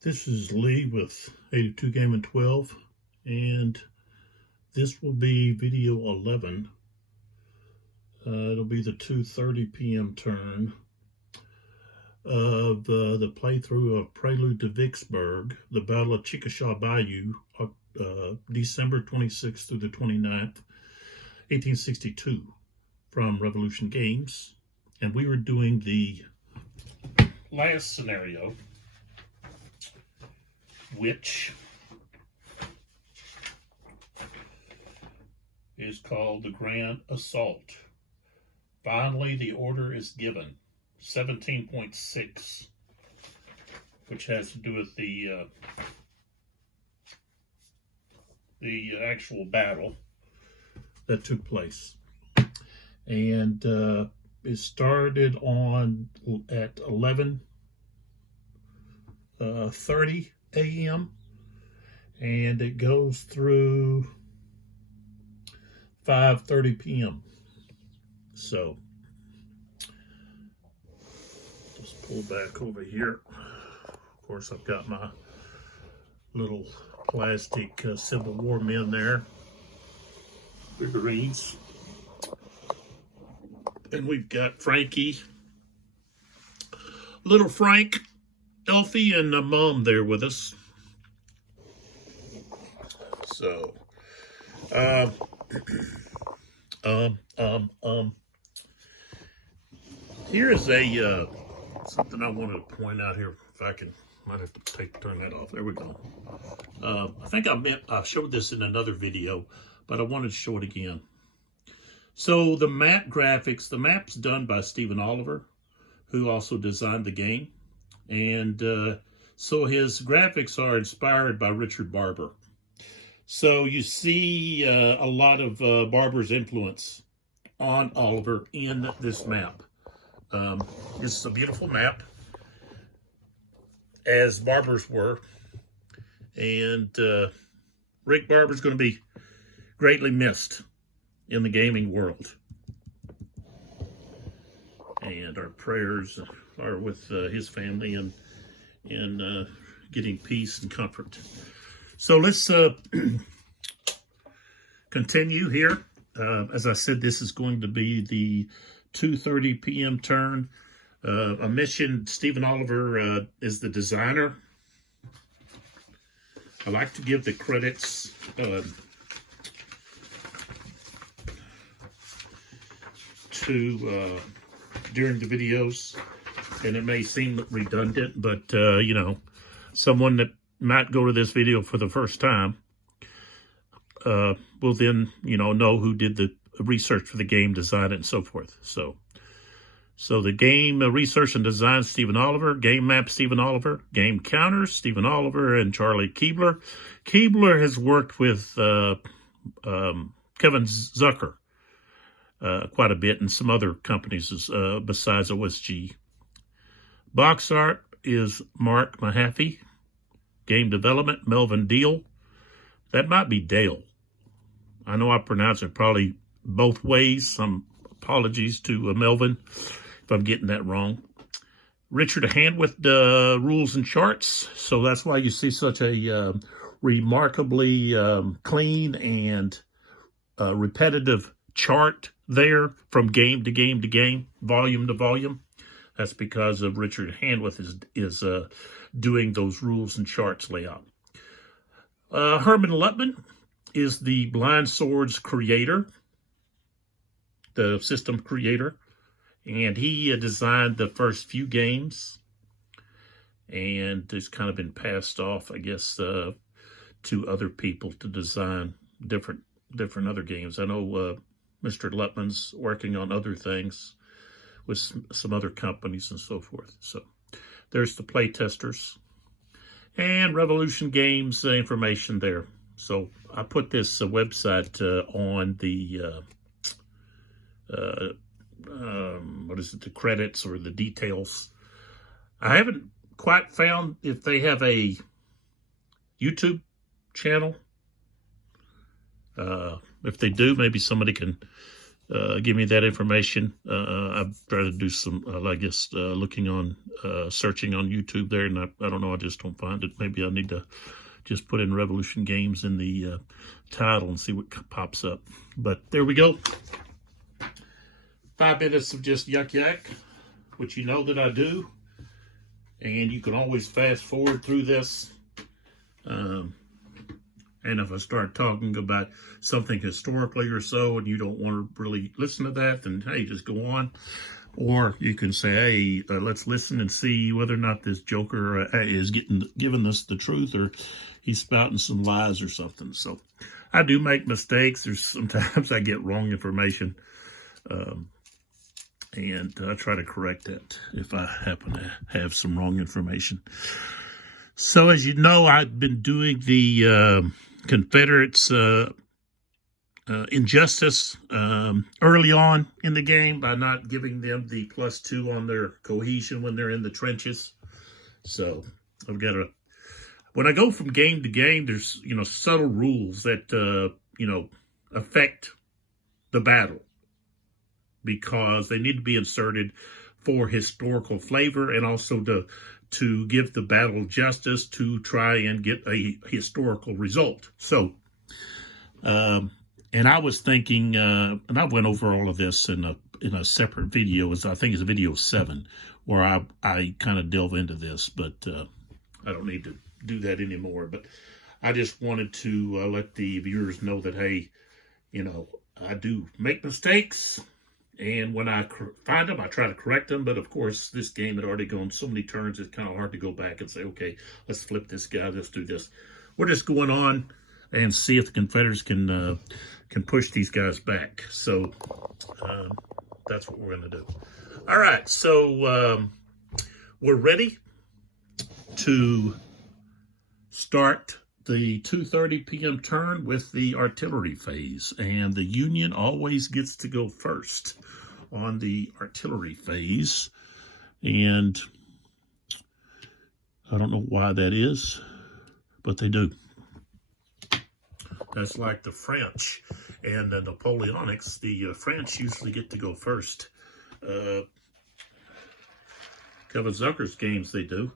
This is Lee with 82 Game and 12, and this will be video 11. It'll be the 2:30 p.m. turn of the playthrough of Prelude to Vicksburg, the Battle of Chickasaw Bayou, December 26th through the 29th, 1862, from Revolution Games. And we were doing the last scenario, which is called the Grand Assault. Finally, the order is given. 17.6, which has to do with the actual battle that took place. And it started at 11:30 a.m. and it goes through 5:30 p.m. So just pull back over here. Of course, I've got my little plastic Civil War men there, figurines. And we've got Frankie, little Frank, Elfie, and Mom there with us. So, here is a something I wanted to point out here. If I can, might have to turn that off. There we go. I think I showed this in another video, but I wanted to show it again. So the map graphics, the map's done by Stephen Oliver, who also designed the game. And so his graphics are inspired by Richard Barber. So you see a lot of Barber's influence on Oliver in this map. This is a beautiful map, as Barber's were. And Rick Barber's going to be greatly missed in the gaming world. And our prayers are with his family and getting peace and comfort. So let's continue here. As I said, this is going to be the 2:30 p.m. turn. I mentioned Stephen Oliver is the designer. I like to give the credits during the videos, and it may seem redundant, but you know, someone that might go to this video for the first time will then, you know who did the research for the game, design it, and so forth. So the game research and design, Stephen Oliver. Game map, Stephen Oliver. Game counters, Stephen Oliver and Charlie Keebler. Keebler has worked with Kevin Zucker quite a bit, and some other companies besides OSG. Box art is Mark Mahaffey. Game development, Melvin Deal. That might be Dale. I know I pronounce it probably both ways. Some apologies to Melvin if I'm getting that wrong. Richard Handwith rules and charts. So that's why you see such a remarkably clean and repetitive chart there from game to game to game, volume to volume. That's because of Richard Handwith is doing those rules and charts layout. Herman Luttmann is the Blind Swords creator, the system creator, and he designed the first few games, and it's kind of been passed off, I guess, to other people to design different other games. I know Mr. Luttmann's working on other things with some other companies and so forth. So there's the play testers and Revolution Games information there. So I put this website on the the credits or the details. I haven't quite found if they have a YouTube channel. If they do, maybe somebody can give me that information. I've tried to do some, looking on, searching on YouTube there, and I don't know, I just don't find it. Maybe I need to just put in Revolution Games in the title and see what pops up. But there we go. 5 minutes of just yuck yuck, which you know that I do. And you can always fast forward through this. And if I start talking about something historically or so, and you don't want to really listen to that, then hey, just go on. Or you can say, hey, let's listen and see whether or not this joker is giving us the truth, or he's spouting some lies or something. So I do make mistakes. There's sometimes I get wrong information. And I try to correct that if I happen to have some wrong information. So as you know, I've been doing the Confederates injustice early on in the game by not giving them the +2 on their cohesion when they're in the trenches. So I've got to, when I go from game to game, there's, subtle rules that, affect the battle, because they need to be inserted for historical flavor and also to give the battle justice, to try and get a historical result. So, and I was thinking, and I went over all of this in a separate video, I think it's video 7, where I kind of delve into this, but I don't need to do that anymore. But I just wanted to let the viewers know that, hey, I do make mistakes. And when I find them, I try to correct them. But of course, this game had already gone so many turns, it's kind of hard to go back and say, okay, let's flip this guy, let's do this. We're just going on and see if the Confederates can push these guys back. So that's what we're going to do. All right, so we're ready to start the 2:30 p.m. turn with the artillery phase, and the Union always gets to go first on the artillery phase, and I don't know why that is, but they do. That's like the French and the Napoleonics. The French usually get to go first. Kevin Zucker's games, they do.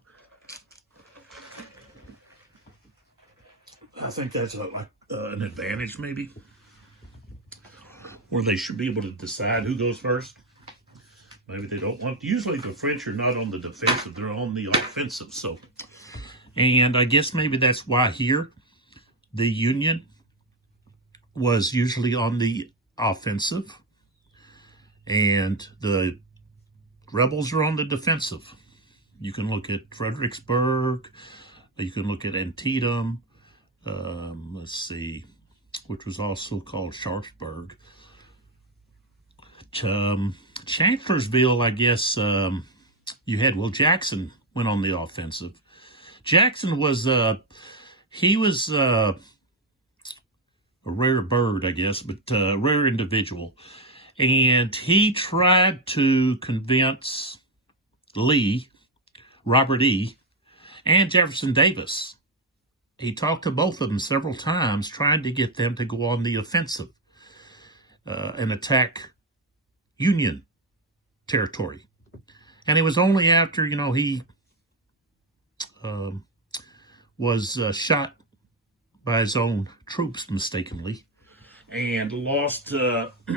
I think that's an advantage, maybe, or they should be able to decide who goes first. Maybe they don't want. Usually the French are not on the defensive, they're on the offensive. So, and I guess maybe that's why here the Union was usually on the offensive and the rebels are on the defensive. You can look at Fredericksburg, you can look at Antietam, let's see, which was also called Sharpsburg. Chancellorsville, I guess, you had, Jackson went on the offensive. Jackson was, he was a rare bird, I guess, but a rare individual. And he tried to convince Lee, Robert E., and Jefferson Davis. He talked to both of them several times, trying to get them to go on the offensive and attack Union territory. And it was only after, he was shot by his own troops mistakenly and lost one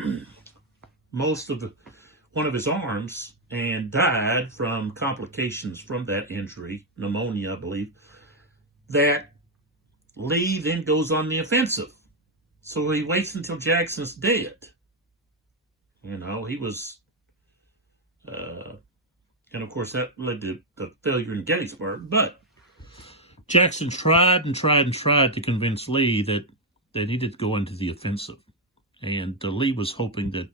of his arms and died from complications from that injury, pneumonia, I believe, that Lee then goes on the offensive. So he waits until Jackson's dead. He was, and of course that led to the failure in Gettysburg. But Jackson tried to convince Lee that they needed to go into the offensive. And Lee was hoping that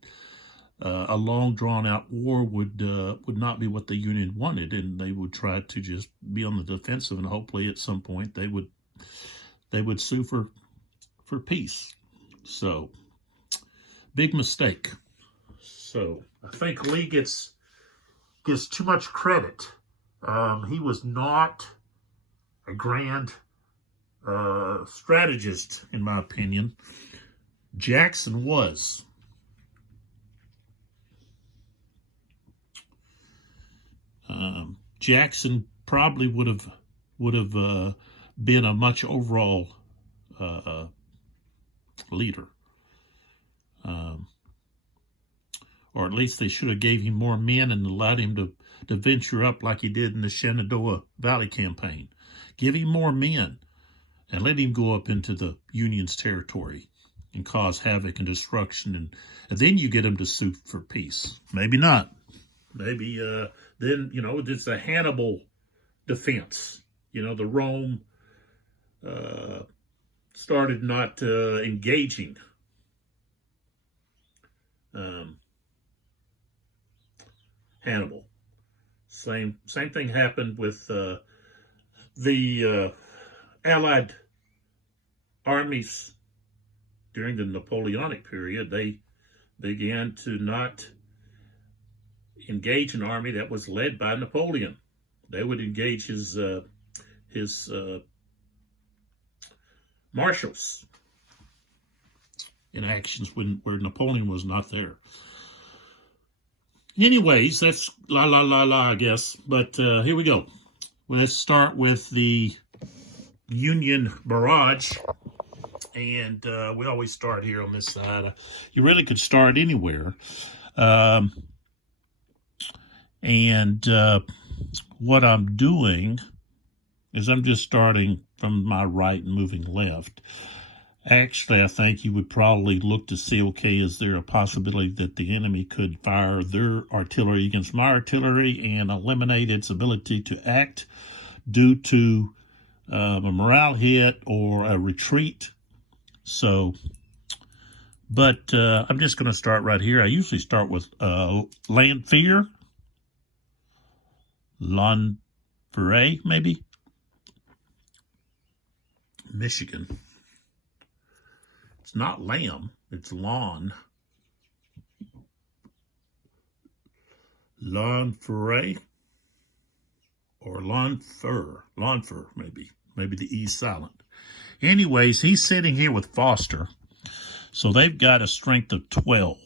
a long, drawn-out war would not be what the Union wanted, and they would try to just be on the defensive, and hopefully at some point they would sue for peace. So, big mistake. So, I think Lee gets too much credit. He was not a grand strategist, in my opinion. Jackson was. Jackson probably would have been a much overall leader, or at least they should have gave him more men and allowed him to venture up like he did in the Shenandoah Valley campaign. Give him more men and let him go up into the Union's territory and cause havoc and destruction, and then you get him to sue for peace. Maybe not. Maybe then, it's a Hannibal defense. The Rome started not engaging. Hannibal. Same thing happened with the Allied armies during the Napoleonic period. They began to not engage an army that was led by Napoleon. They would engage his marshals in actions where Napoleon was not there. Anyways, that's I guess. But here we go. Let's start with the Union barrage. And we always start here on this side. You really could start anywhere. What I'm doing is I'm just starting from my right and moving left. Actually, I think you would probably look to see, okay, is there a possibility that the enemy could fire their artillery against my artillery and eliminate its ability to act due to a morale hit or a retreat? So, but I'm just going to start right here. I usually start with Lanfear, maybe, Michigan. It's not lamb, it's lawn. Lanfear or Lanfear, maybe the E silent. Anyways, he's sitting here with Foster. So they've got a strength of 12.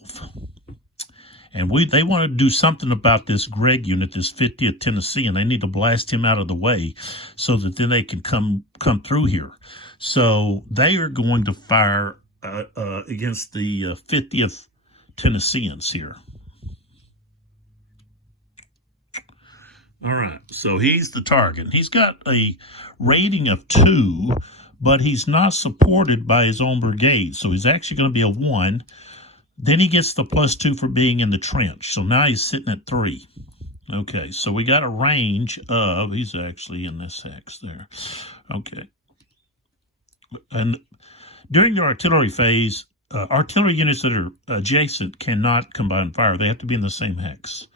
And they want to do something about this Gregg unit, this 50th Tennessee, and they need to blast him out of the way so that then they can come through here. So they are going to fire against the 50th Tennesseans here. All right, so he's the target. He's got a rating of 2, but he's not supported by his own brigade, so he's actually going to be a 1. Then he gets the +2 for being in the trench, so now he's sitting at 3. Okay, so we got a range of, he's actually in this hex there. Okay. And during the artillery phase, artillery units that are adjacent cannot combine fire. They have to be in the same hex.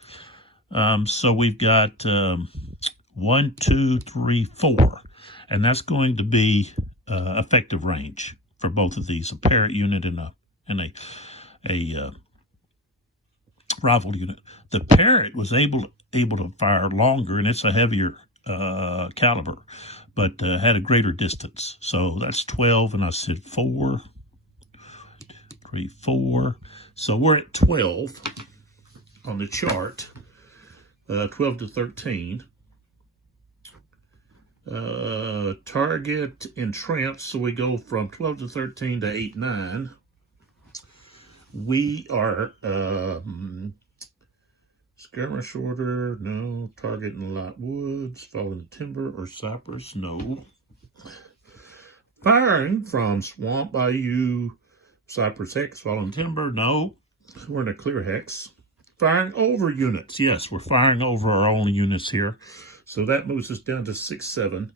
So we've got 1, 2, 3, 4, and that's going to be effective range for both of these, a Parrott unit and a rifle unit. The Parrott was able to fire longer, and it's a heavier caliber, but had a greater distance. So that's 12, and I said 4, 3, 4. So we're at 12 on the chart, 12 to 13. Target entrenched, so we go from 12 to 13 to 8, 9. We are skirmish order, no. Target in lot woods, fallen timber or cypress, no. Firing from swamp, bayou, cypress hex, fallen timber, no. We're in a clear hex. Firing over units, yes, we're firing over our own units here. So that moves us down to 6, 7.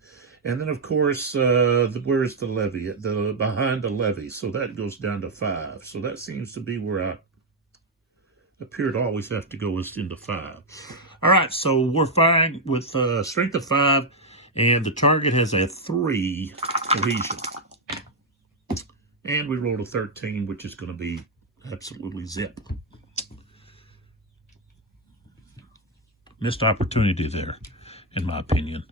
And then, of course, where's the levee? Behind the levee. So that goes down to 5. So that seems to be where I appear to always have to go is into 5. All right, so we're firing with strength of 5, and the target has a 3 cohesion. And we rolled a 13, which is going to be absolutely zip. Missed opportunity there, in my opinion.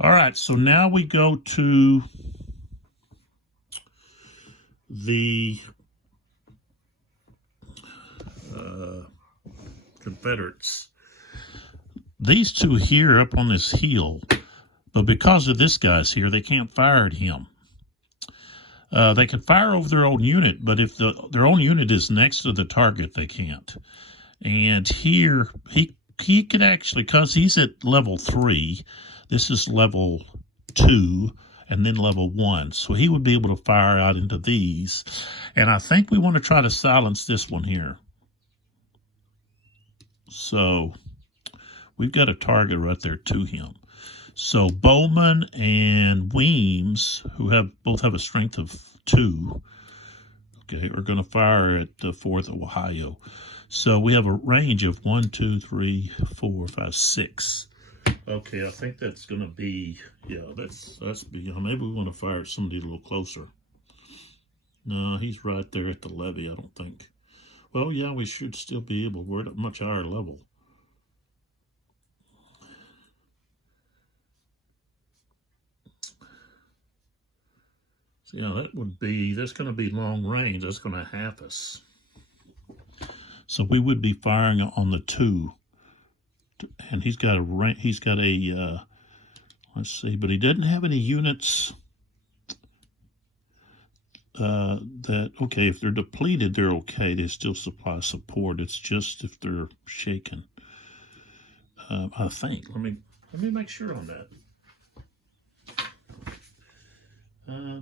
All right, so now we go to the Confederates. these two here up on this hill, but because of this guy's here, they can't fire at him. They can fire over their own unit, but if their own unit is next to the target, they can't. And here, he could actually, because he's at level 3, this is level 2, and then level 1. So he would be able to fire out into these. And I think we want to try to silence this one here. So we've got a target right there to him. So Bowman and Weems, who both have a strength of 2, okay, are going to fire at the 4th of Ohio. So we have a range of 1, 2, 3, 4, 5, 6. Okay, I think that's going to be, yeah, that's beyond. Maybe we want to fire at somebody a little closer. No, he's right there at the levee, I don't think. Well, yeah, we should still be able. We're at a much higher level. So, yeah, that's going to be long range. That's going to half us. So we would be firing on the 2. And he's got a, let's see, but he doesn't have any units okay, if they're depleted, they're okay. They still supply support. It's just if they're shaken. I think. Let me make sure on that. Yeah.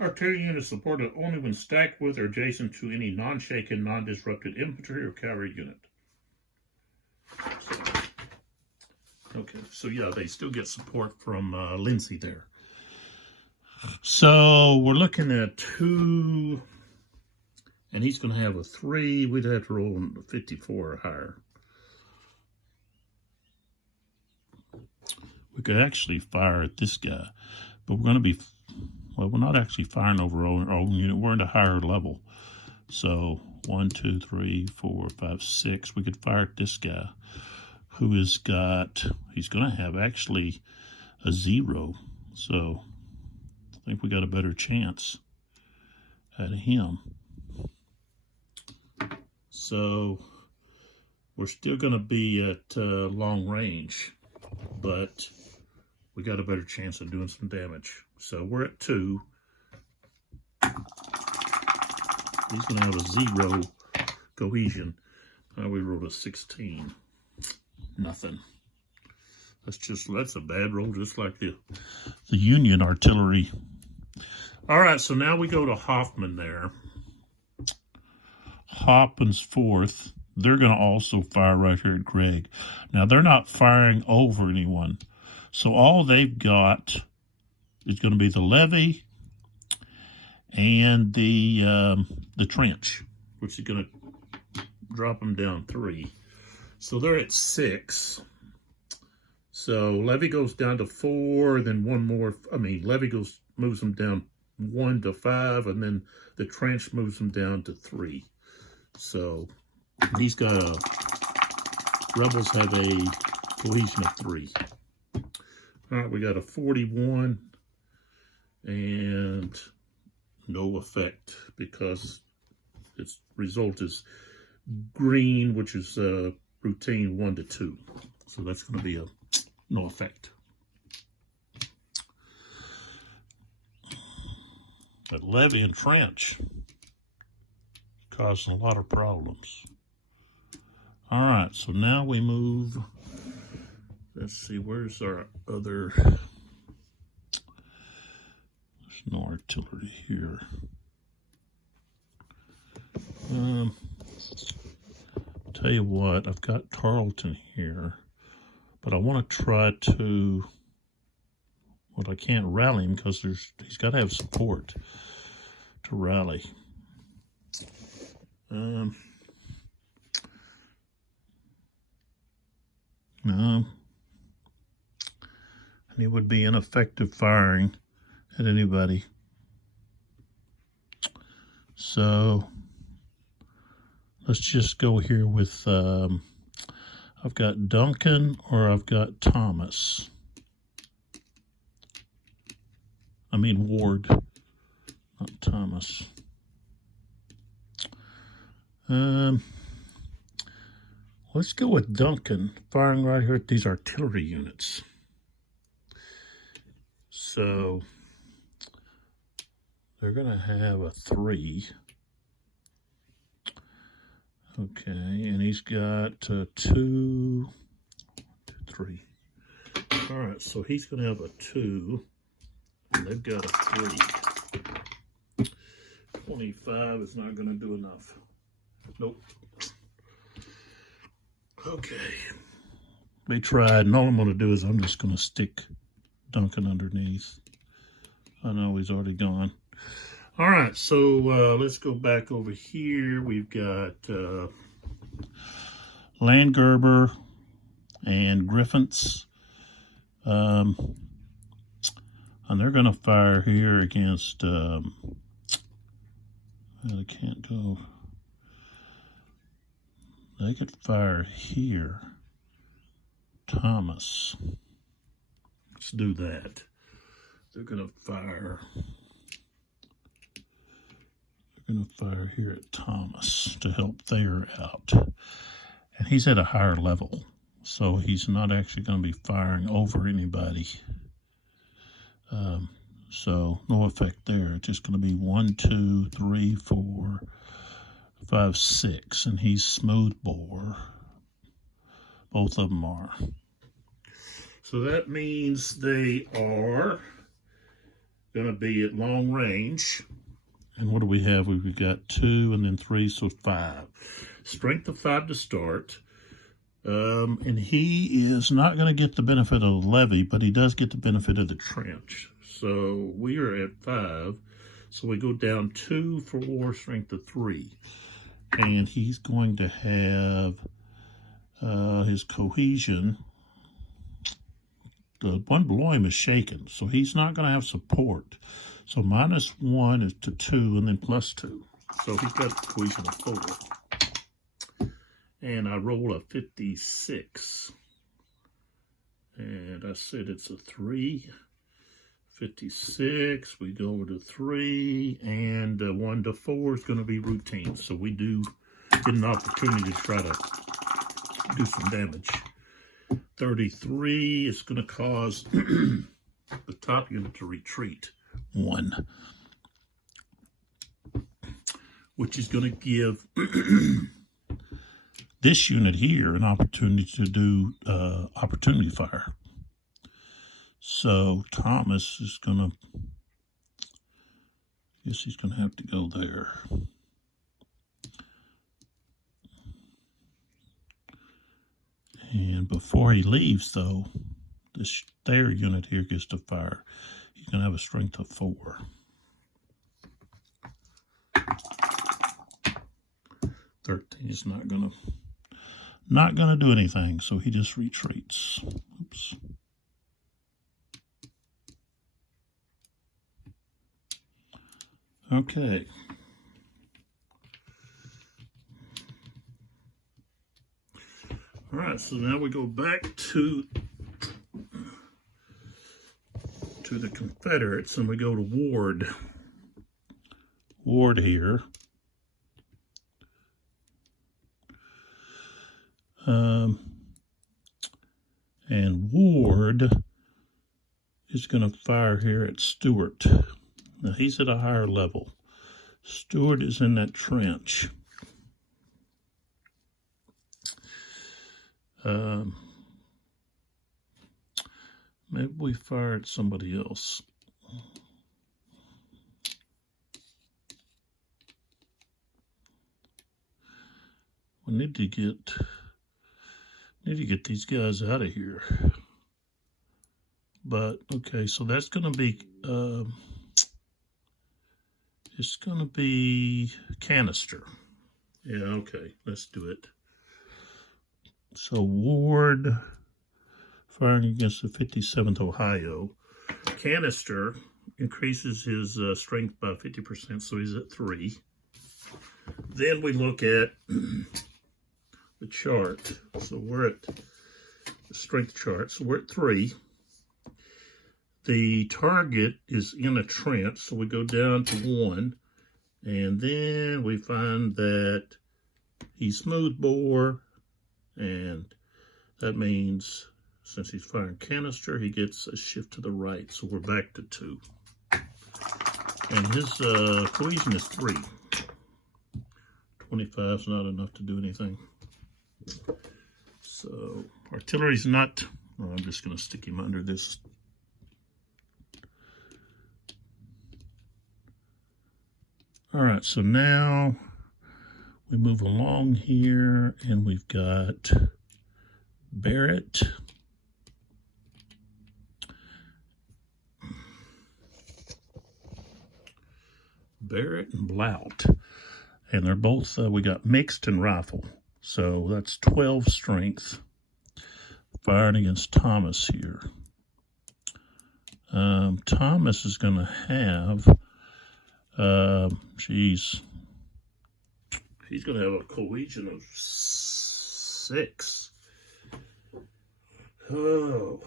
Artillery units supported only when stacked with or adjacent to any non-shaken, non-disrupted infantry or cavalry unit. Okay, so yeah, they still get support from Lindsay there. So we're looking at 2, and he's going to have a 3. We'd have to roll a 54 or higher. We could actually fire at this guy, but we're going to be, well, we're not actually firing over our own unit. We're at a higher level. So 1, 2, 3, 4, 5, 6. We could fire at this guy, who he's going to have actually a 0. So I think we got a better chance at him. So we're still going to be at long range, but we got a better chance of doing some damage. So we're at 2. He's going to have a 0 cohesion. We rolled a 16. Nothing. That's a bad roll, just like the Union artillery. All right, so now we go to Hoffman there. Hoffman's 4th. They're going to also fire right here at Greg. Now, they're not firing over anyone. So all they've got is going to be the levee and the trench, which is going to drop them down 3. So they're at 6. So levee goes down to 4, then one more. Levee moves them down 1 to 5, and then the trench moves them down to 3. So these rebels have a cohesion of 3. All right, we got a 41 and no effect because its result is green, which is routine 1 to 2. So that's going to be no effect. But levee and trench causing a lot of problems. All right, so now we move. Let's see, where's our other? There's no artillery here. Tell you what, I've got Tarleton here, but I want to try to. Well, I can't rally him because he's got to have support to rally. No. And it would be ineffective firing at anybody. So let's just go here with a I've got Duncan or I've got Thomas. I mean Ward, not Thomas. Let's go with Duncan, firing right here at these artillery units. So they're going to have a 3. Okay, and he's got 2, 2, 3. All right, so he's going to have a 2, and they've got a 3. 25 is not going to do enough. Nope. Okay. They tried, and all I'm going to do is I'm just going to stick Duncan underneath. I know he's already gone. All right, so let's go back over here. We've got Landgerber and Griffiths. And they're going to fire here against, I can't go. They could fire here. Thomas. Let's do that. They're going to fire. They're going to fire here at Thomas to help Thayer out. And he's at a higher level, so he's not actually going to be firing over anybody. So no effect there. It's just going to be 1, 2, 3, 4, 5, 6, and he's smooth bore. Both of them are. So that means they are going to be at long range. And what do we have? We've got 2 and then 3, so 5. Strength of 5 to start. And he is not going to get the benefit of the levee, but he does get the benefit of the trench. So we are at 5. So we go down 2 for war, strength of 3. And he's going to have his cohesion. The one below him is shaken, so he's not going to have support. So -1 is to 2, and then +2. So he's got a cohesion of 4. And I roll a 56. And I said it's a 3. 56, we go over to 3, and 1 to 4 is going to be routine. So we do get an opportunity to try to do some damage. 33 is going to cause the top unit to retreat 1, which is going to give this unit here an opportunity to do opportunity fire. So Thomas is going to, I guess he's going to have to go there. And before he leaves, though, this Thayer unit here gets to fire. He's going to have a strength of 4. 13 is not going to do anything, so he just retreats. Oops. Okay. All right, so now we go back to the Confederates, and we go to Ward. Ward here. And Ward is going to fire here at Stewart. Now, he's at a higher level. Stewart is in that trench. Maybe we fire at somebody else. We need to get these guys out of here. But okay, so that's going to be it's going to be Canister. Yeah, okay, let's do it. So Ward firing against the 57th Ohio. Canister increases his strength by 50%, so he's at 3. Then we look at the chart. So we're at the strength chart. So we're at 3. The target is in a trench, so we go down to 1. And then we find that he's smooth bore, and that means since he's firing canister, he gets a shift to the right. So we're back to 2. And his cohesion is 3. 25 is not enough to do anything. So artillery's not, well, I'm just going to stick him under this. All right, so now we move along here, and we've got Barrett. And Blount. And they're both, we got mixed and rifle. So that's 12 strength. Firing against Thomas here. Thomas is going to have, he's going to have a cohesion of 6. Oh,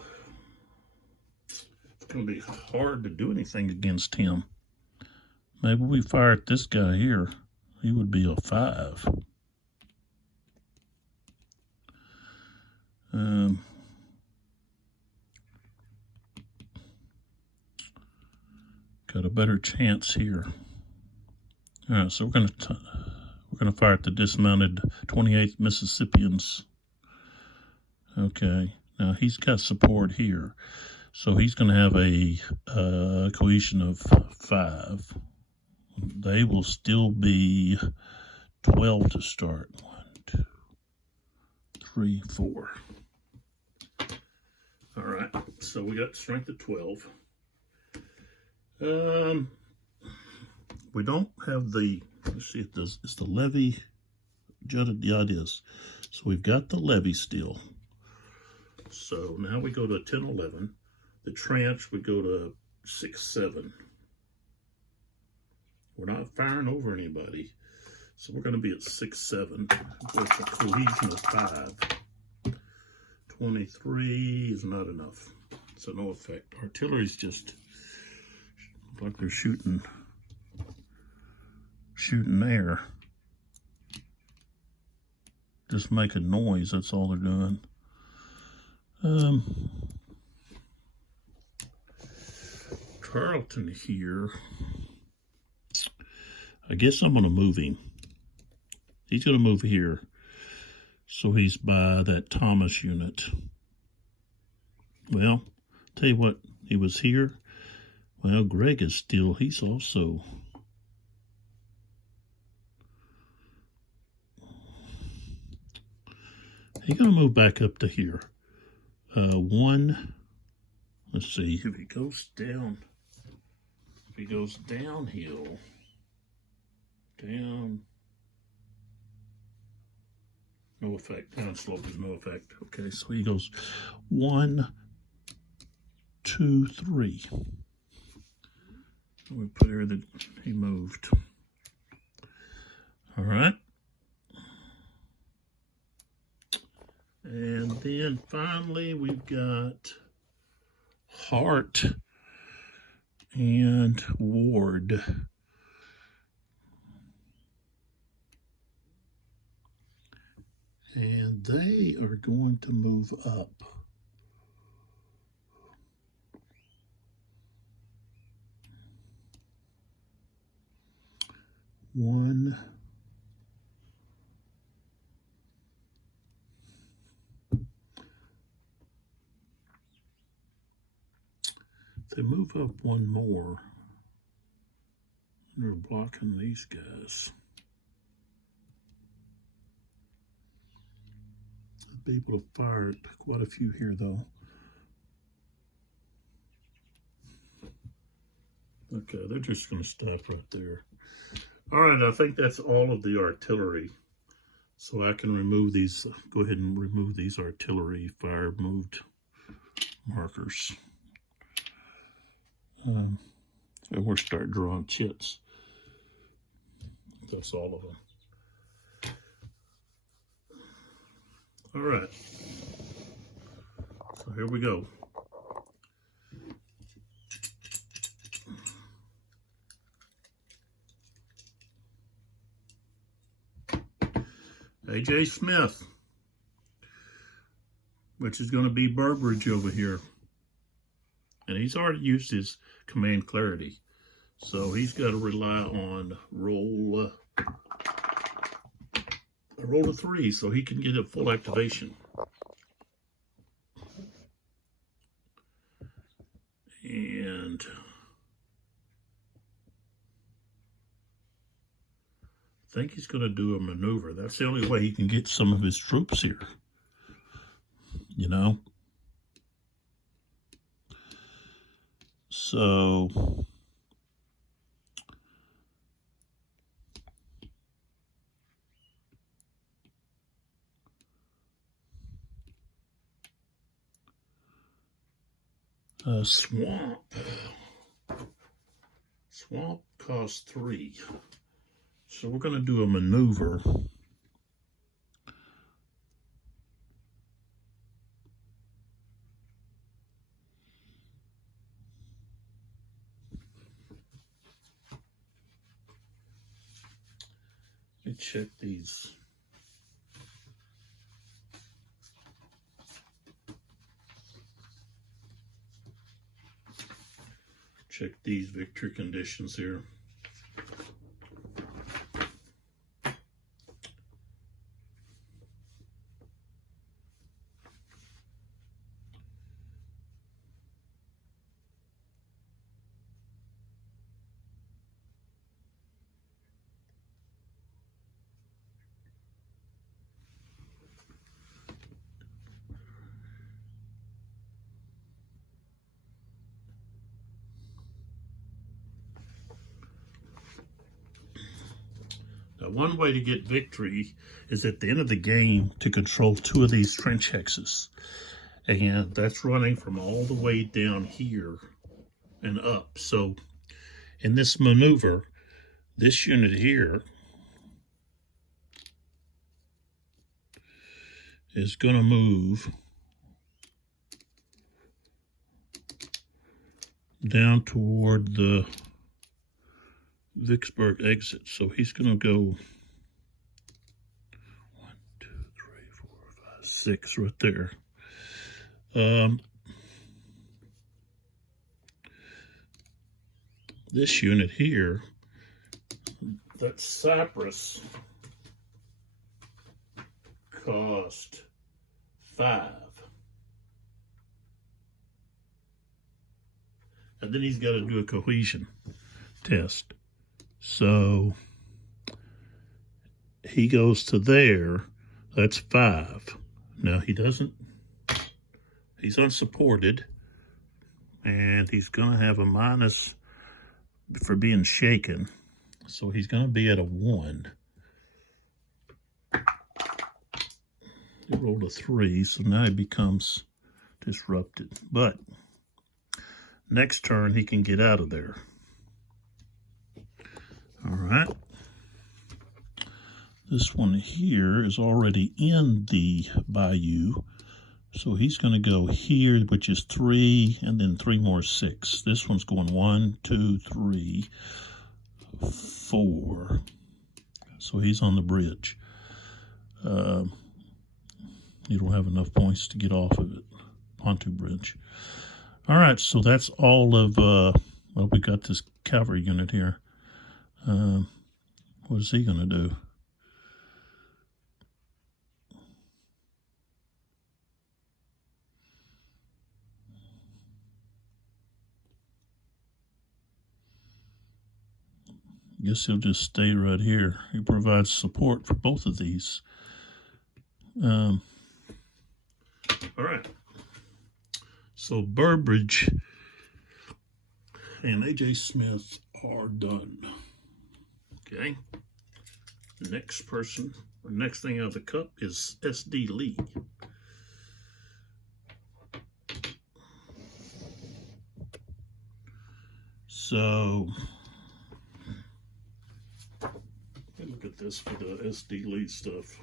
it's going to be hard to do anything against him. Maybe we fire at this guy here. He would be a 5. Got a better chance here. All right, so we're gonna fire at the dismounted 28th Mississippians. Okay, now he's got support here, so he's gonna have a cohesion of 5. They will still be 12 to start. 1, 2, 3, 4. All right, so we got strength of 12. We don't have the, let's see if this is the levy jutted. Yeah, it is. So we've got the levy still. So now we go to 10, 11. The trench, we go to 6, 7. We're not firing over anybody. So we're going to be at 6, 7 with a cohesion of 5. 23 is not enough. So no effect. Artillery's just like they're shooting air. Just making noise, that's all they're doing. Carlton here. I guess I'm going to move him. He's going to move here. So he's by that Thomas unit. Well, tell you what, he was here. Well, Greg is still, he's also. He's going to move back up to here. 1, let's see, if he goes down, if he goes downhill, down, no effect, down slope is no effect. Okay, so he goes 1, 2, 3. We put here that he moved. All right. And then finally we've got Hart and Ward. And they are going to move up. One. They move up one more. They're blocking these guys. I'd be able to fire quite a few here, though. Okay, they're just going to stop right there. All right, I think that's all of the artillery. So I can remove these, go ahead and remove these artillery fire moved markers. And we'll start drawing chits. That's all of them. All right. So here we go. A.J. Smith, which is going to be Burbridge over here. And he's already used his command clarity. So he's got to rely on a roll of 3 so he can get a full activation. And I think he's going to do a maneuver. That's the only way he can get some of his troops here. You know? So Swamp. Swamp costs 3. So we're going to do a maneuver. Let me check these. Check these victory conditions here. Now, one way to get victory is at the end of the game to control 2 of these trench hexes. And that's running from all the way down here and up. So in this maneuver, this unit here is going to move down toward the Vicksburg exit. So he's going to go 1, 2, 3, 4, 5, 6 right there. This unit here, that Cypress, cost 5. And then he's got to do a cohesion test. So he goes to there, that's 5. Now he's unsupported, and he's going to have a minus for being shaken. So he's going to be at a 1. He rolled a 3, so now he becomes disrupted. But next turn, he can get out of there. All right. This one here is already in the Bayou. So he's going to go here, which is 3, and then 3 more 6. This one's going 1, 2, 3, 4. So he's on the bridge. You don't have enough points to get off of it. Pontoon bridge. All right, so that's all of, well, we got this cavalry unit here. What is he going to do? Guess he'll just stay right here. He provides support for both of these. All right. So Burbridge and A.J. Smith are done. Okay. The next person, the next thing out of the cup is S.D. Lee. So look at this for the S.D. Lee stuff.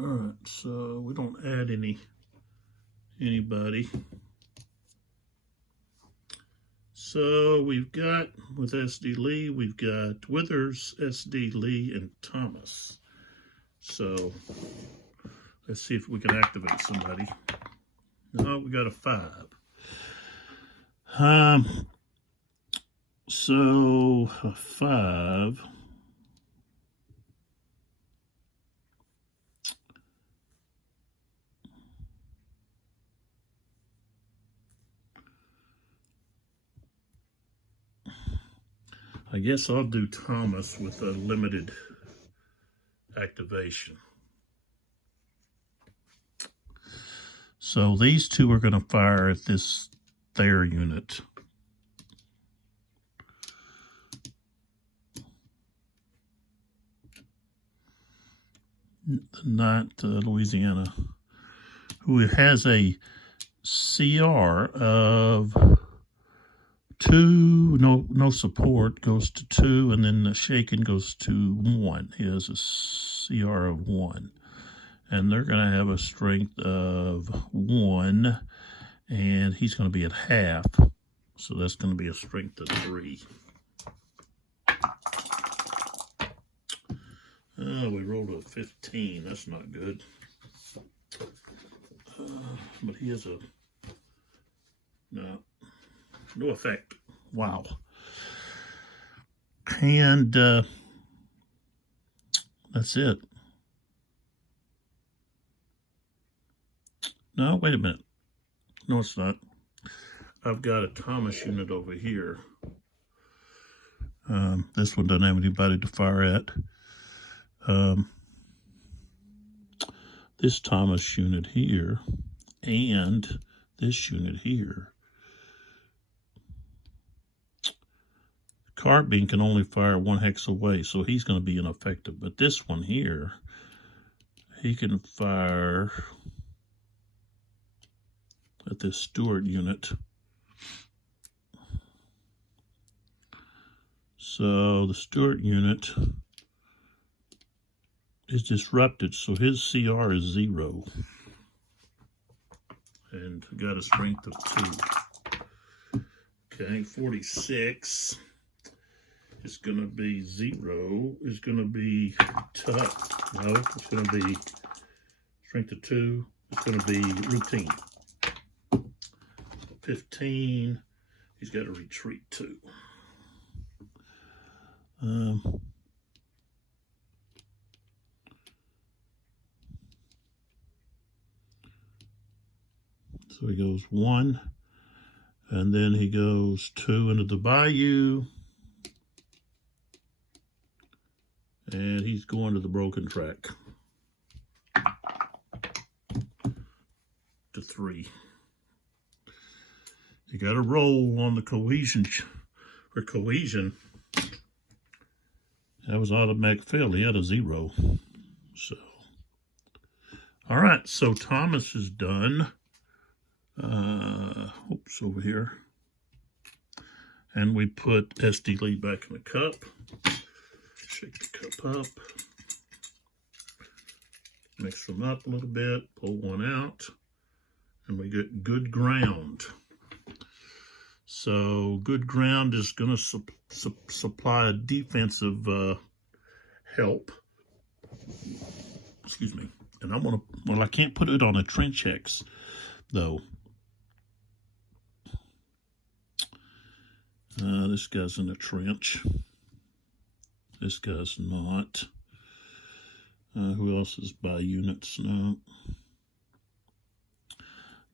All right, so we don't add anybody. So we've got, with S.D. Lee, we've got Withers, S.D. Lee, and Thomas. So let's see if we can activate somebody. No, we got a 5. So a 5. I guess I'll do Thomas with a limited activation. So these two are going to fire at this Thayer unit. The 9th Louisiana, who has a CR of 2, no support, goes to 2, and then the shaken goes to 1. He has a CR of 1. And they're going to have a strength of 1, and he's going to be at half. So that's going to be a strength of 3. Oh, we rolled a 15. That's not good. But he has no effect. Wow. And that's it. No, wait a minute. No, it's not. I've got a Thomas unit over here. This one doesn't have anybody to fire at. This Thomas unit here and this unit here. Carbine can only fire 1 hex away, so he's going to be ineffective. But this one here, he can fire at this Stewart unit. So the Stewart unit is disrupted, so his CR is 0. And got a strength of 2. Okay, 46 is going to be 0, is going to be tough. No, it's going to be strength of 2. It's going to be routine. 15, he's got to retreat 2. So he goes 1, and then he goes 2 into the Bayou, and he's going to the broken track to 3. You got to roll on the cohesion. For cohesion, that was automatic fail. He had a 0. So, all right. So Thomas is done. Oops, over here. And we put SD Lee back in the cup. Shake the cup up. Mix them up a little bit. Pull one out. And we get good ground. So good ground is going to supply a defensive help. Excuse me. And I want to, well, I can't put it on a trench hex, though. This guy's in a trench. This guy's not. Who else is by units? No.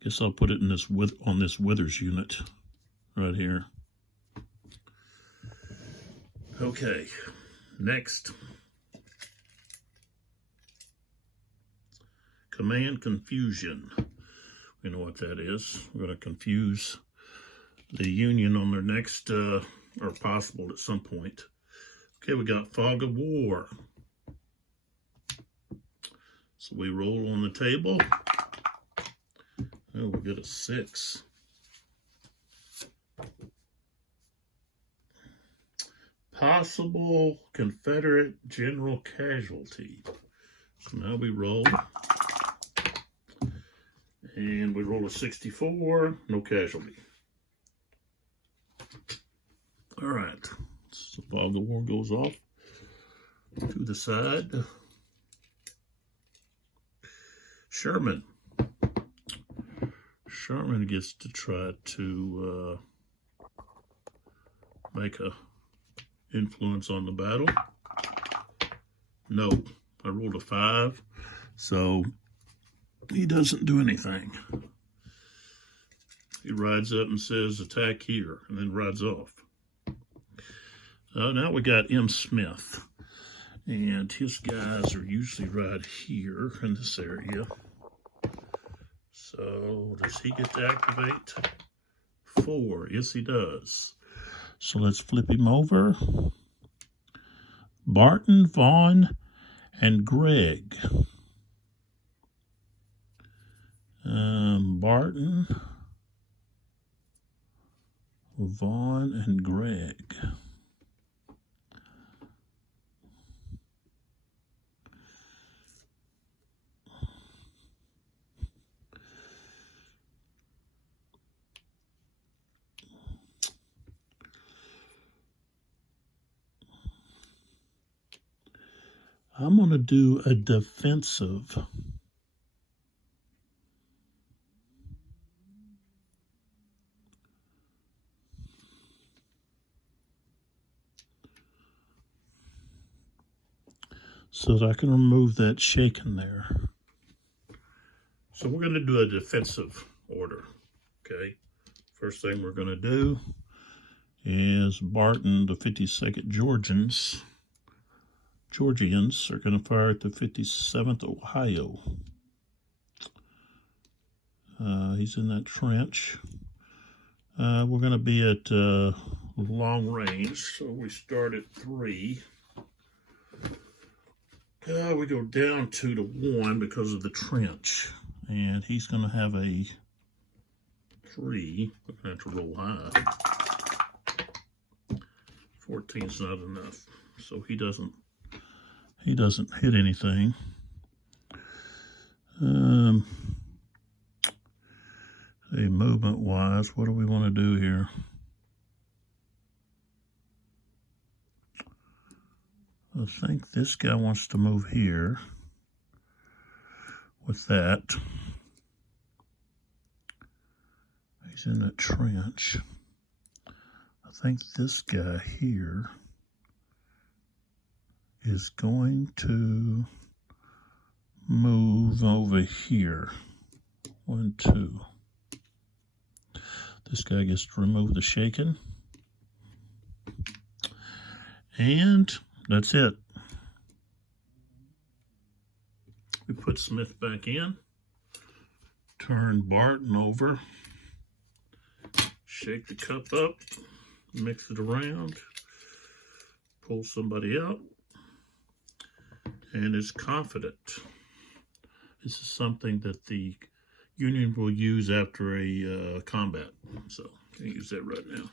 Guess I'll put it in this on this Withers unit right here. Okay, next. Command confusion. We know what that is. We're going to confuse the Union on their next, or possible at some point. Okay, we got Fog of War. So we roll on the table. Oh, we get a 6. Possible Confederate general casualty. So now we roll. And we roll a 64, no casualty. All right, so fog of war goes off to the side. Sherman gets to try to make a influence on the battle. No, I rolled a 5, so he doesn't do anything. He rides up and says, attack here, and then rides off. Now we got M. Smith, and his guys are usually right here in this area. So does he get to activate? 4, yes he does. So let's flip him over. Barton, Vaughn, and Greg. Barton, Vaughn, and Greg. I'm going to do a defensive. So that I can remove that shaken there. So we're going to do a defensive order, okay? First thing we're going to do is Barton, the 52nd Georgians are going to fire at the 57th Ohio. He's in that trench. We're going to be at long range, so we start at 3. We go down 2 to 1 because of the trench, and he's going to have a 3. We're going to have to roll high. 14's not enough, so he doesn't hit anything. Movement-wise, what do we want to do here? I think this guy wants to move here with that. He's in that trench. I think this guy here is going to move over here. 1, 2. This guy gets to remove the shaken. And that's it. We put Smith back in. Turn Barton over. Shake the cup up. Mix it around. Pull somebody out. And is confident. This is something that the Union will use after a combat. So, can't use that right now.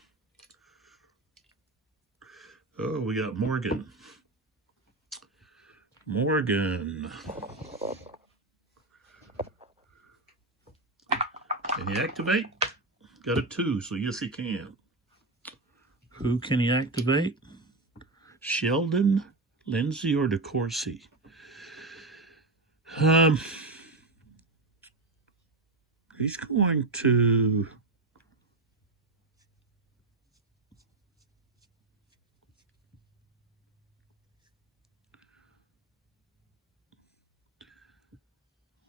Oh, we got Morgan. Morgan. Can he activate? Got a 2, so yes he can. Who can he activate? Sheldon, Lindsay, or DeCourcy? He's going to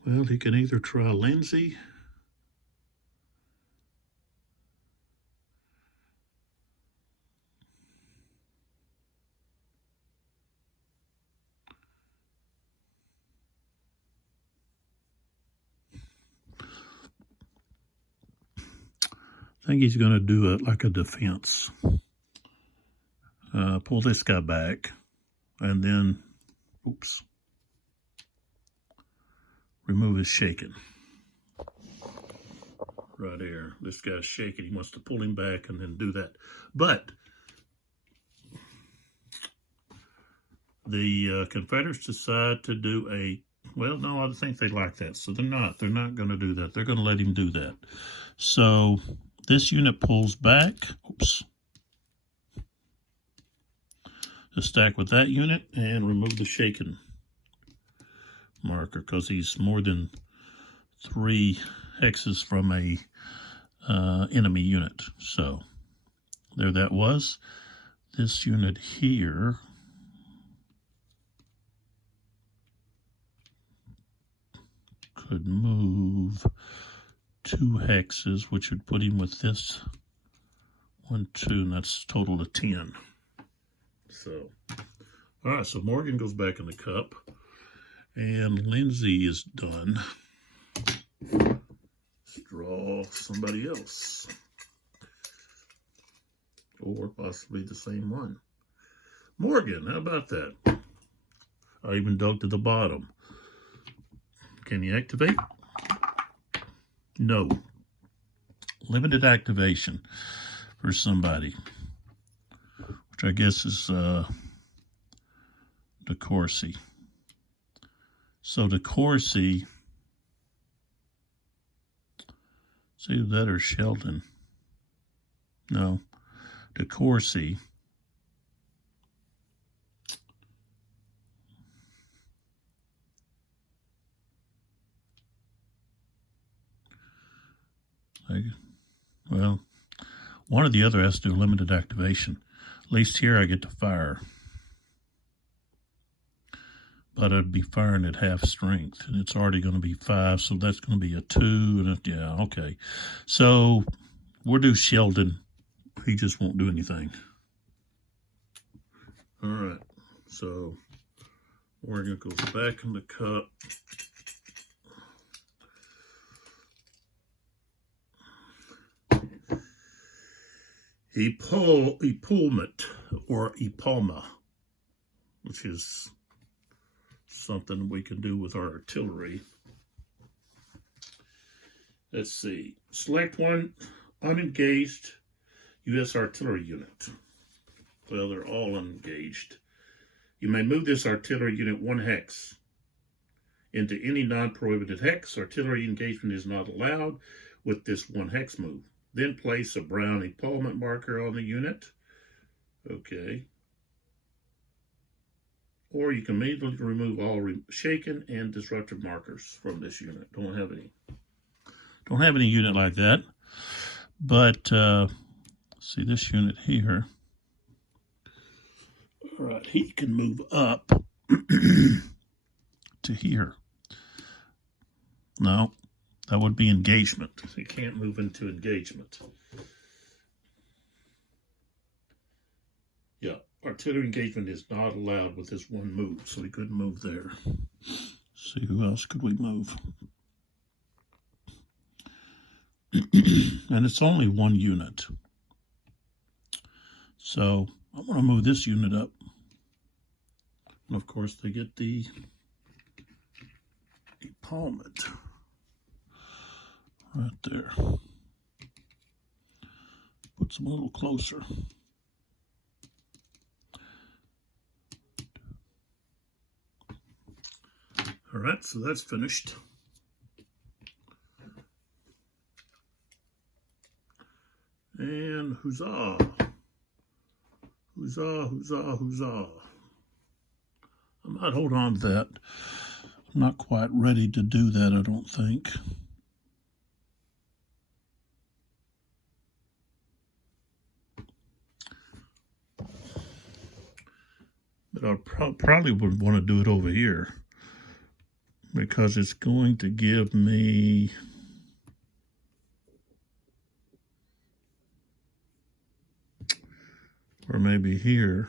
well, he can either try Lindsay I think he's going to do it like a defense. Pull this guy back, and then, oops, remove his shaking. Right here. This guy's shaking. He wants to pull him back and then do that. But the Confederates decide to do a Well, no, I think they like that. So they're not going to do that. They're going to let him do that. So this unit pulls back. Oops. To stack with that unit and remove the shaken marker because he's more than 3 hexes from a enemy unit. So there that was. This unit here could move 2 hexes, which would put him with this 1, 2, and that's a total of 10. So, all right, so Morgan goes back in the cup, and Lindsay is done. Let's draw somebody else, or possibly the same one. Morgan, how about that? I even dug to the bottom. Can you activate? No. Limited activation for somebody, which I guess is DeCourcy. So DeCourcy, see that or Sheldon? No, DeCourcy. Well, one or the other has to do limited activation. At least here I get to fire. But I'd be firing at half strength, and it's already going to be 5, so that's going to be a 2. And yeah, okay. So we'll do Sheldon. He just won't do anything. All right. So Morgan goes back in the cup. Epaulement or epalma, which is something we can do with our artillery. Let's see. Select one unengaged U.S. artillery unit. Well, they're all unengaged. You may move this artillery unit 1 hex into any non-prohibited hex. Artillery engagement is not allowed with this 1 hex move. Then place a brown epaulement marker on the unit. Okay. Or you can immediately remove all shaken and disruptive markers from this unit. Don't have any unit like that. But see this unit here. All right, he can move up to here. No. That would be engagement. He can't move into engagement. Yeah, artillery engagement is not allowed with this 1 move, so he couldn't move there. See, who else could we move? And it's only 1 unit. So I'm going to move this unit up. And of course, they get the epaulement. Right there. Puts them a little closer. All right, so that's finished. And huzzah. Huzzah, huzzah, huzzah. I might hold on to that. I'm not quite ready to do that, I don't think. But I probably would want to do it over here because it's going to give me or maybe here.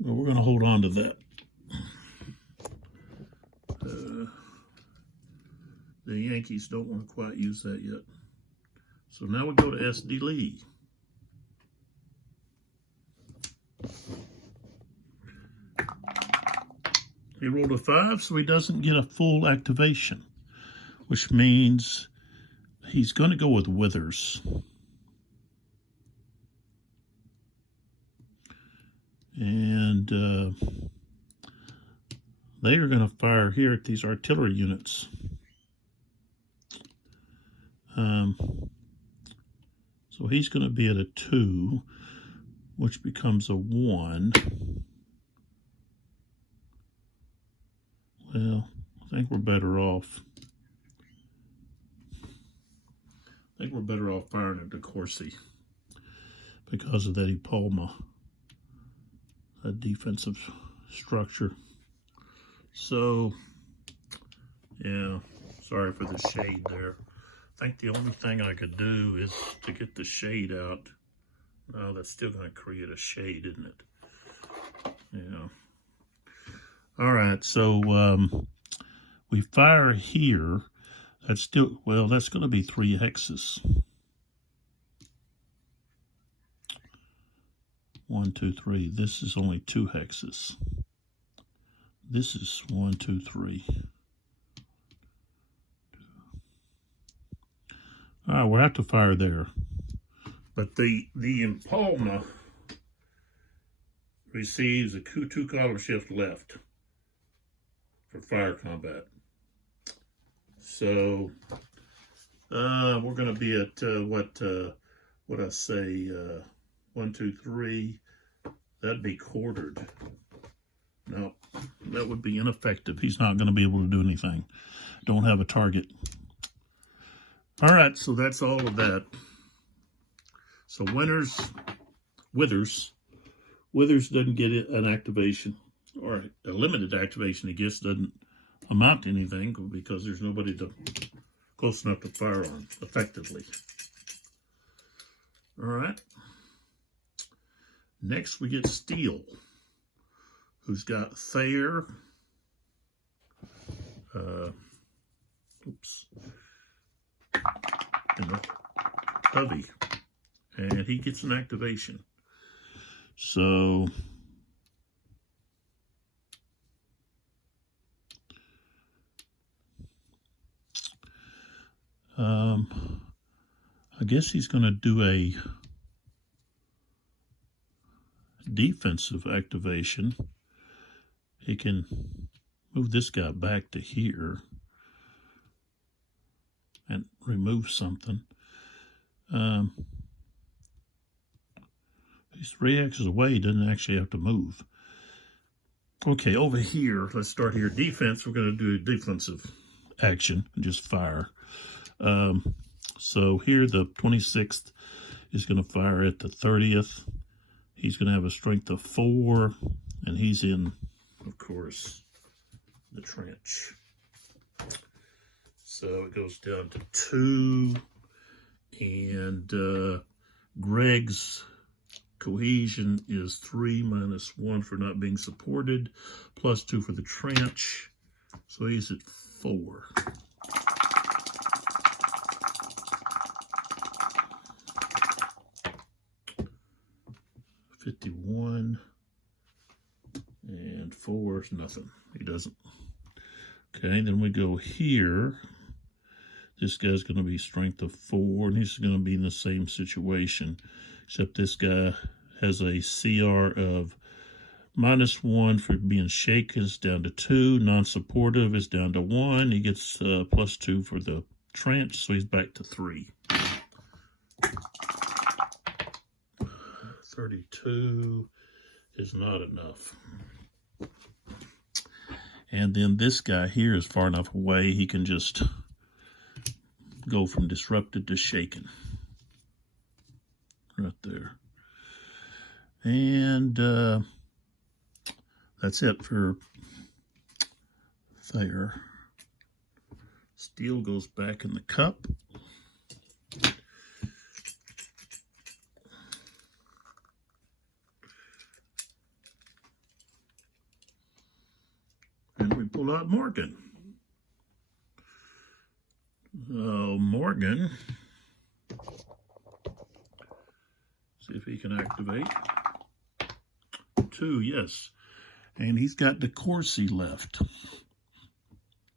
Well, we're going to hold on to that. The Yankees don't want to quite use that yet. So now we go to S.D. Lee. He rolled a 5, so he doesn't get a full activation, which means he's going to go with Withers. And they are going to fire here at these artillery units. So he's going to be at a 2, which becomes a 1. Well, I think we're better off. I think we're better off firing at the Corsi because of that Epalma, that defensive structure. So, yeah, sorry for the shade there. I think the only thing I could do is to get the shade out. No, that's still going to create a shade, isn't it? Yeah. All right, so we fire here. That's still, well, that's going to be 3 hexes. 1, 2, 3. This is only 2 hexes. This is 1, 2, 3. All right, we'll have to fire there. But the Epalma receives a 2 column shift left for fire combat. So we're going to be at what I say, 1, 2, 3. That'd be quartered. No, that would be ineffective. He's not going to be able to do anything. Don't have a target. All right, so that's all of that. So Withers doesn't get an activation, or a limited activation, I guess, doesn't amount to anything because there's nobody close enough to fire on effectively. All right. Next we get Steel, who's got Thayer. Covey, and he gets an activation. So I guess he's going to do a defensive activation. He can move this guy back to here and remove something. He's 3 hexes away. He doesn't actually have to move. Okay, over here, let's start here. Defense, we're going to do a defensive action and just fire. So here, the 26th is going to fire at the 30th. He's going to have a strength of 4, and he's in, of course, the trench. So it goes down to 2, and Greg's cohesion is 3 minus 1 for not being supported, plus 2 for the trench. So he's at 4. $51 and 4 is nothing. He doesn't. Okay, then we go here. This guy's going to be strength of 4, and he's going to be in the same situation, except this guy has a CR of -1 for being shaken. It's down to 2. Non-supportive is down to 1. He gets plus 2 for the trench, so he's back to 3. 32 is not enough. And then this guy here is far enough away, he can just go from disrupted to shaken. Right there. And that's it for Thayer. Steel goes back in the cup. And we pull out Morgan. Morgan, see if he can activate. 2, yes. And he's got the Corsi left.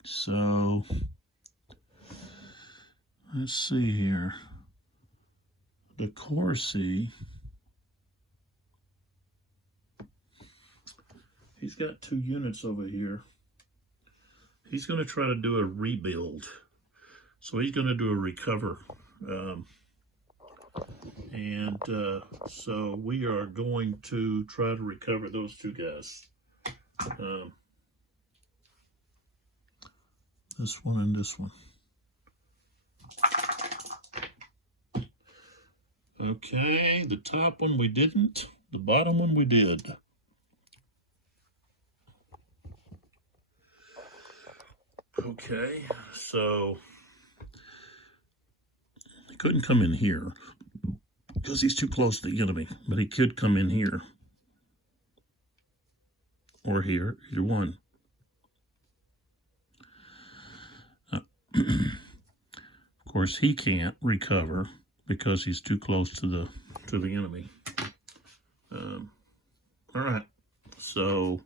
So, let's see here. The Corsi, he's got 2 units over here. he's going to try to do a rebuild. So he's going to do a recover. So we are going to try to recover those two guys. This one and this one. Okay, the top one we didn't. The bottom one we did. Okay, so he couldn't come in here because he's too close to the enemy, but he could come in here or here, either one. Of course, he can't recover because he's too close to the enemy. All right, so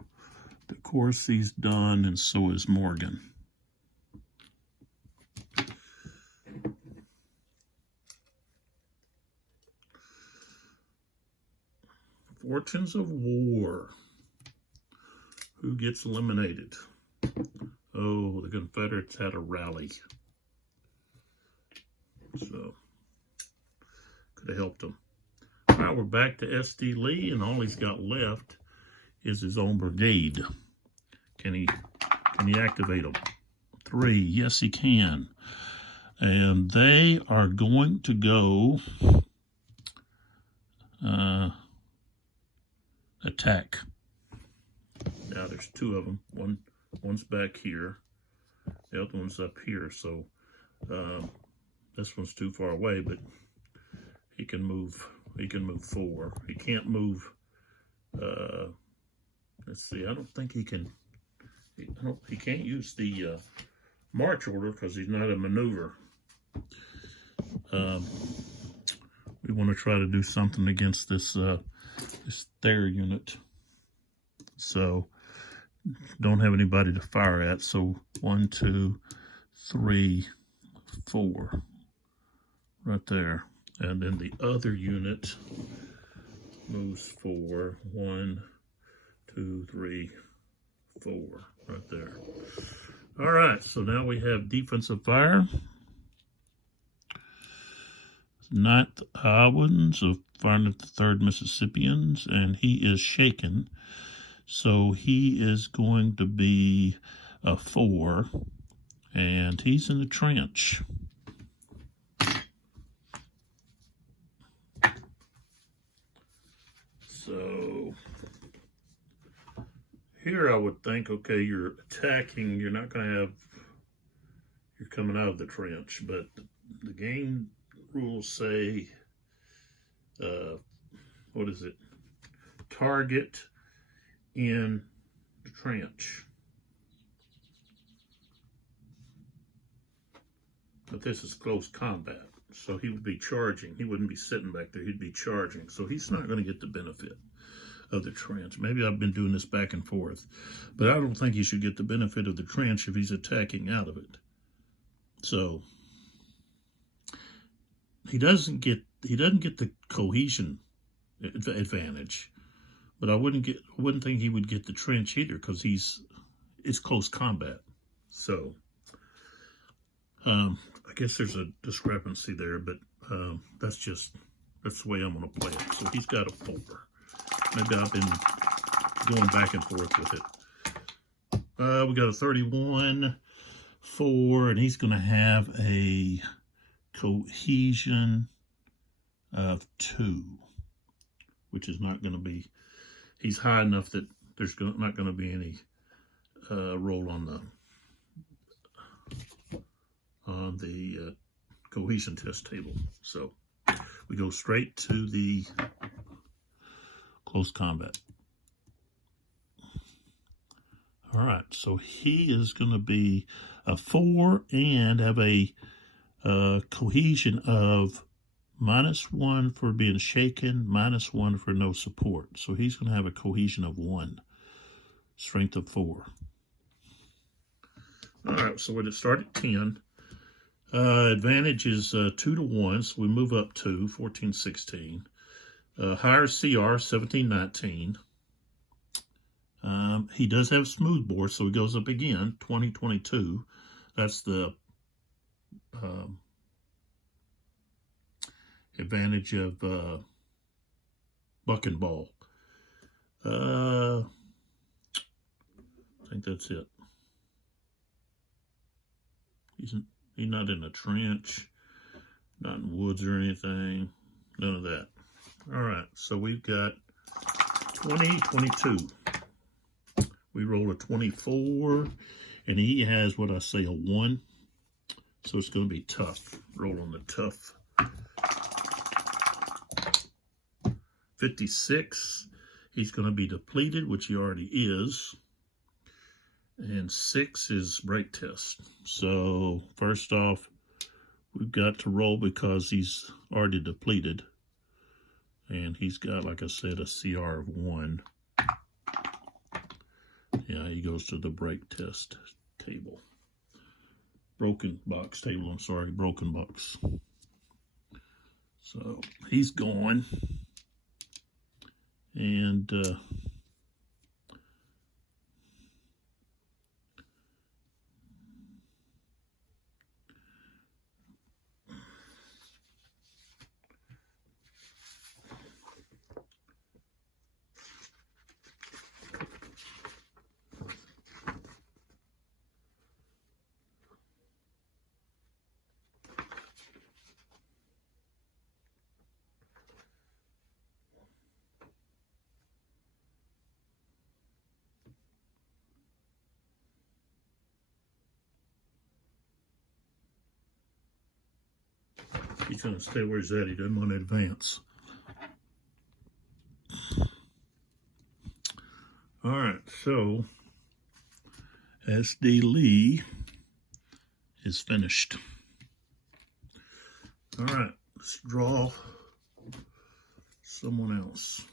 the course he's done, and so is Morgan. Fortunes of War. Who gets eliminated? Oh, the Confederates had a rally. So, could have helped them. All right, we're back to S.D. Lee, and all he's got left is his own brigade. Can he activate them? 3, yes he can. And they are going to go attack. Now there's 2 of them. One's back here. The other one's up here. So this one's too far away, but he can move. He can move 4. He can't move. Let's see. I don't think he can. He can't use the march order because he's not a maneuver. We want to try to do something against this Thayer unit. So don't have anybody to fire at. So 1, 2, 3, 4, right there. And then the other unit moves 4. 1, 2, 3, 4, right there. All right, so now we have defensive fire. 9th Iowans of firing at the 3rd Mississippians, and he is shaken. So he is going to be a 4, and he's in the trench. So here I would think, okay, you're attacking, you're not going to have, you're coming out of the trench, but the game rules say, what is it? Target in the trench. But this is close combat, so he would be charging. He wouldn't be sitting back there, he'd be charging. So he's not going to get the benefit of the trench. Maybe I've been doing this back and forth, but I don't think he should get the benefit of the trench if he's attacking out of it. So he doesn't get the cohesion advantage, but I wouldn't think he would get the trench either because it's close combat. So I guess there's a discrepancy there, but that's the way I'm going to play it. So he's got a 4. Maybe I've been going back and forth with it. We got a 31, 4, and he's going to have a cohesion of 2, which is not going to be, he's high enough that there's not going to be any roll on the cohesion test table. So we go straight to the close combat. All right, so he is going to be a 4 and have a cohesion of -1 for being shaken, -1 for no support. So he's going to have a cohesion of 1, strength of 4. All right, so we're going to start at 10. Advantage is 2 to 1, so we move up 2, 14, 16. Higher CR, 17, 19. He does have smoothbore, so he goes up again, 2022. That's the advantage of buck and ball. I think that's it. He's not in a trench, not in woods or anything, none of that. All right, so we've got 2022. We roll a 24, and he has what I say, a 1. So it's going to be tough. Roll on the tough. 56. He's going to be depleted, which he already is. And 6 is break test. So first off, we've got to roll because he's already depleted. And he's got, like I said, a CR of 1. Yeah, he goes to the break test table. Broken box table, I'm sorry, broken box. So he's going. And he's going to stay where he's at. He doesn't want to advance. All right, so SD Lee is finished. All right, let's draw someone else.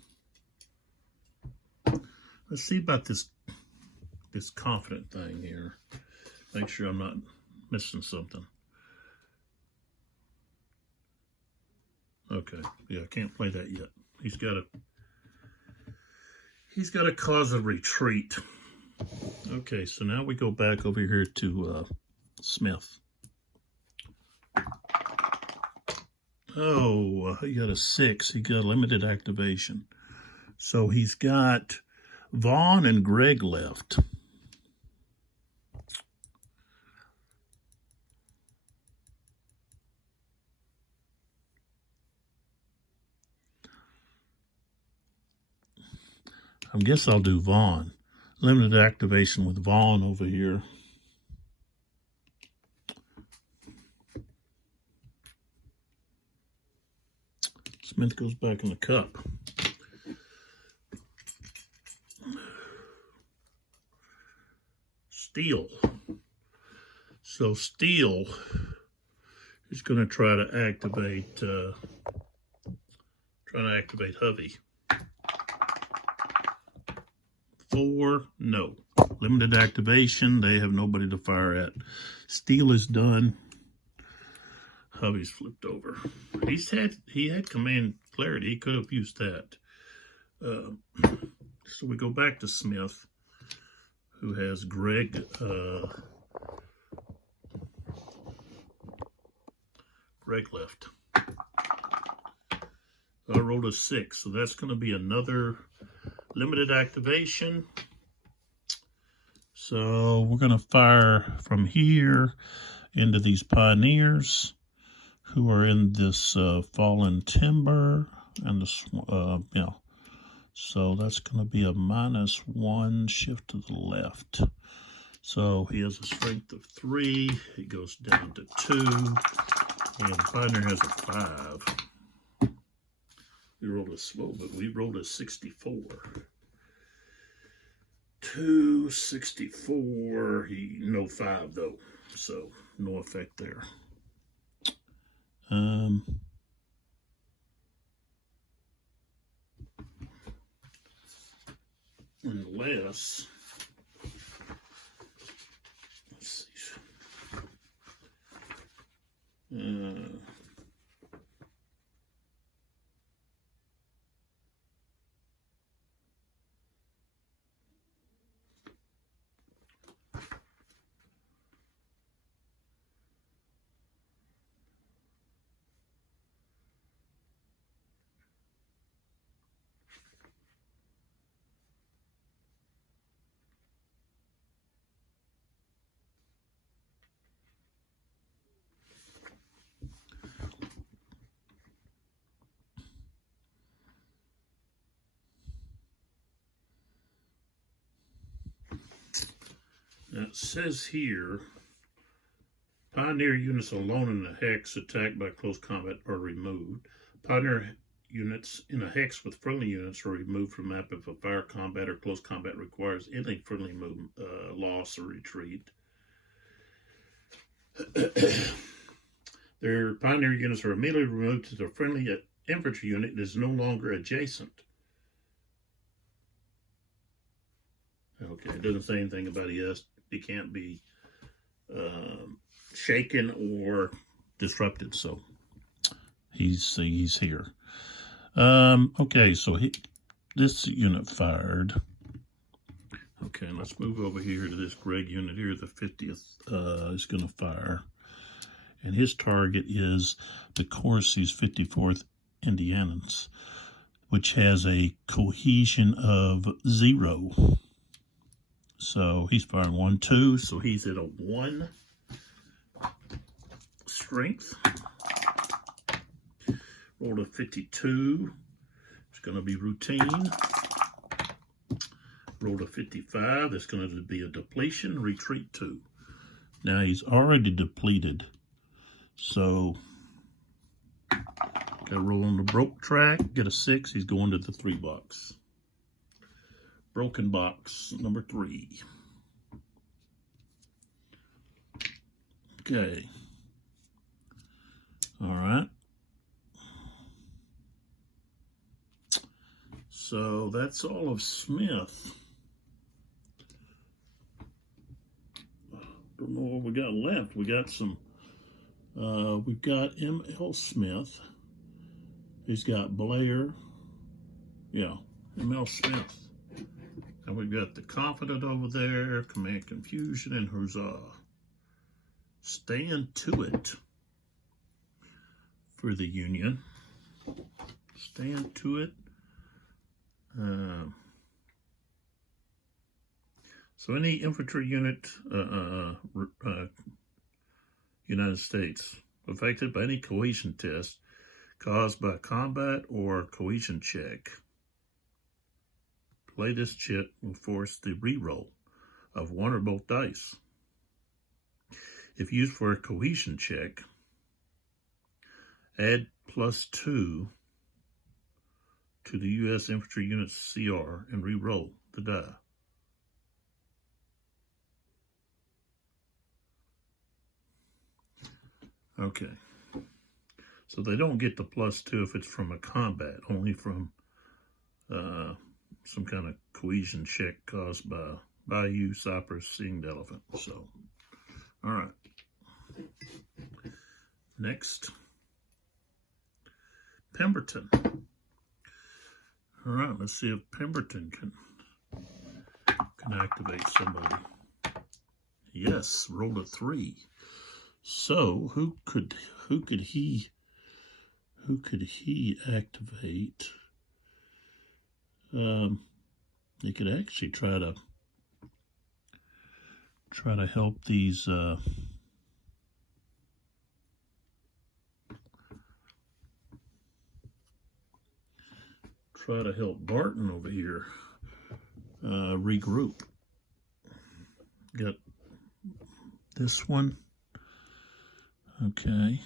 Let's see about this confident thing here. Make sure I'm not missing something. Okay, yeah, I can't play that yet. He's got to cause a retreat. Okay, so now we go back over here to Smith. Oh, he got a 6. He got limited activation. So he's got Vaughn and Greg left. I guess I'll do Vaughn. Limited activation with Vaughn over here. Smith goes back in the cup. Steele. So Steele is going to try to activate Hovey. 4, no. Limited activation. They have nobody to fire at. Steele is done. Hovey's flipped over. He had command clarity. He could have used that. So we go back to Smith, who has Greg. Greg left. I rolled a 6, so that's going to be another limited activation. So we're going to fire from here into these pioneers who are in this fallen timber and the so that's going to be a -1 shift to the left. So he has a strength of 3. He goes down to 2, and the pioneer has a 5. We rolled a slow, but we rolled a 64. 264. No 5 though, so no effect there. Unless, let's see. Now it says here, Pioneer units alone in a hex attacked by close combat are removed. Pioneer units in a hex with friendly units are removed from the map if a fire combat or close combat requires any friendly loss or retreat. Their Pioneer units are immediately removed to the friendly infantry unit and is no longer adjacent. Okay, it doesn't say anything about it can't be shaken or disrupted, so he's here. Okay, so this unit fired. Okay, let's move over here to this Greg unit here. The 50th is going to fire, and his target is the Corsi's 54th Indians, which has a cohesion of 0. So he's firing 1, 2, so he's at a 1 strength. Rolled a 52. It's going to be routine. Rolled a 55. It's going to be a depletion. Retreat 2. Now he's already depleted. So got to roll on the broke track. Get a 6. He's going to the 3 box. Broken box number 3. Okay. All right. So that's all of Smith. Don't know what we got left. We got some. We've got M.L. Smith. He's got Blair. Yeah, M.L. Smith. And we've got the Confident over there, Command Confusion, and Huzzah. Stand to it for the Union. Stand to it. So any infantry unit, United States, affected by any cohesion test caused by combat or cohesion check, play this chit will force the reroll of 1 or both dice. If used for a cohesion check, add +2 to the U.S. infantry unit's CR and re-roll the die. Okay. So they don't get the +2 if it's from a combat, only from some kind of cohesion check caused by Bayou, Cypress, Singed Elephant. So, all right. Next, Pemberton. All right, let's see if Pemberton can activate somebody. Yes, rolled a 3. So who could he activate? He could actually try to help these. Try to help Barton over here regroup. Got this one, okay,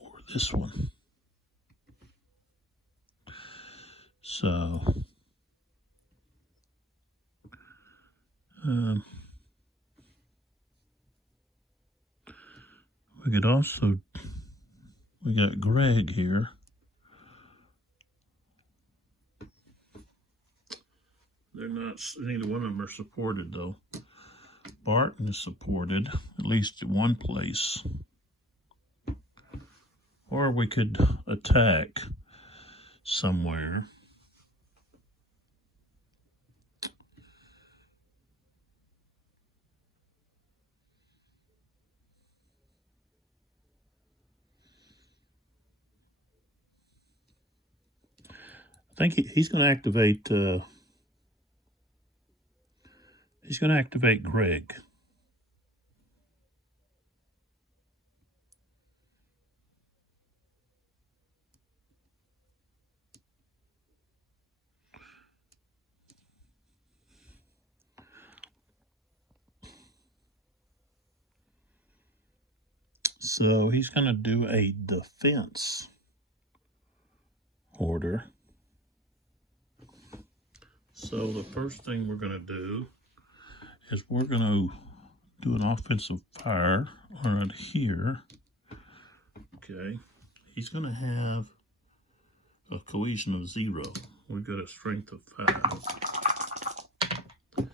or this one. So we could also, we got Greg here. They're not, neither one of them are supported though. Barton is supported, at least at one place. Or we could attack somewhere. I think he's going to activate. He's going to activate Greg. So he's going to do a defense order. So the first thing we're going to do is we're going to do an offensive fire right here. Okay. He's going to have a cohesion of 0. We've got a strength of 5.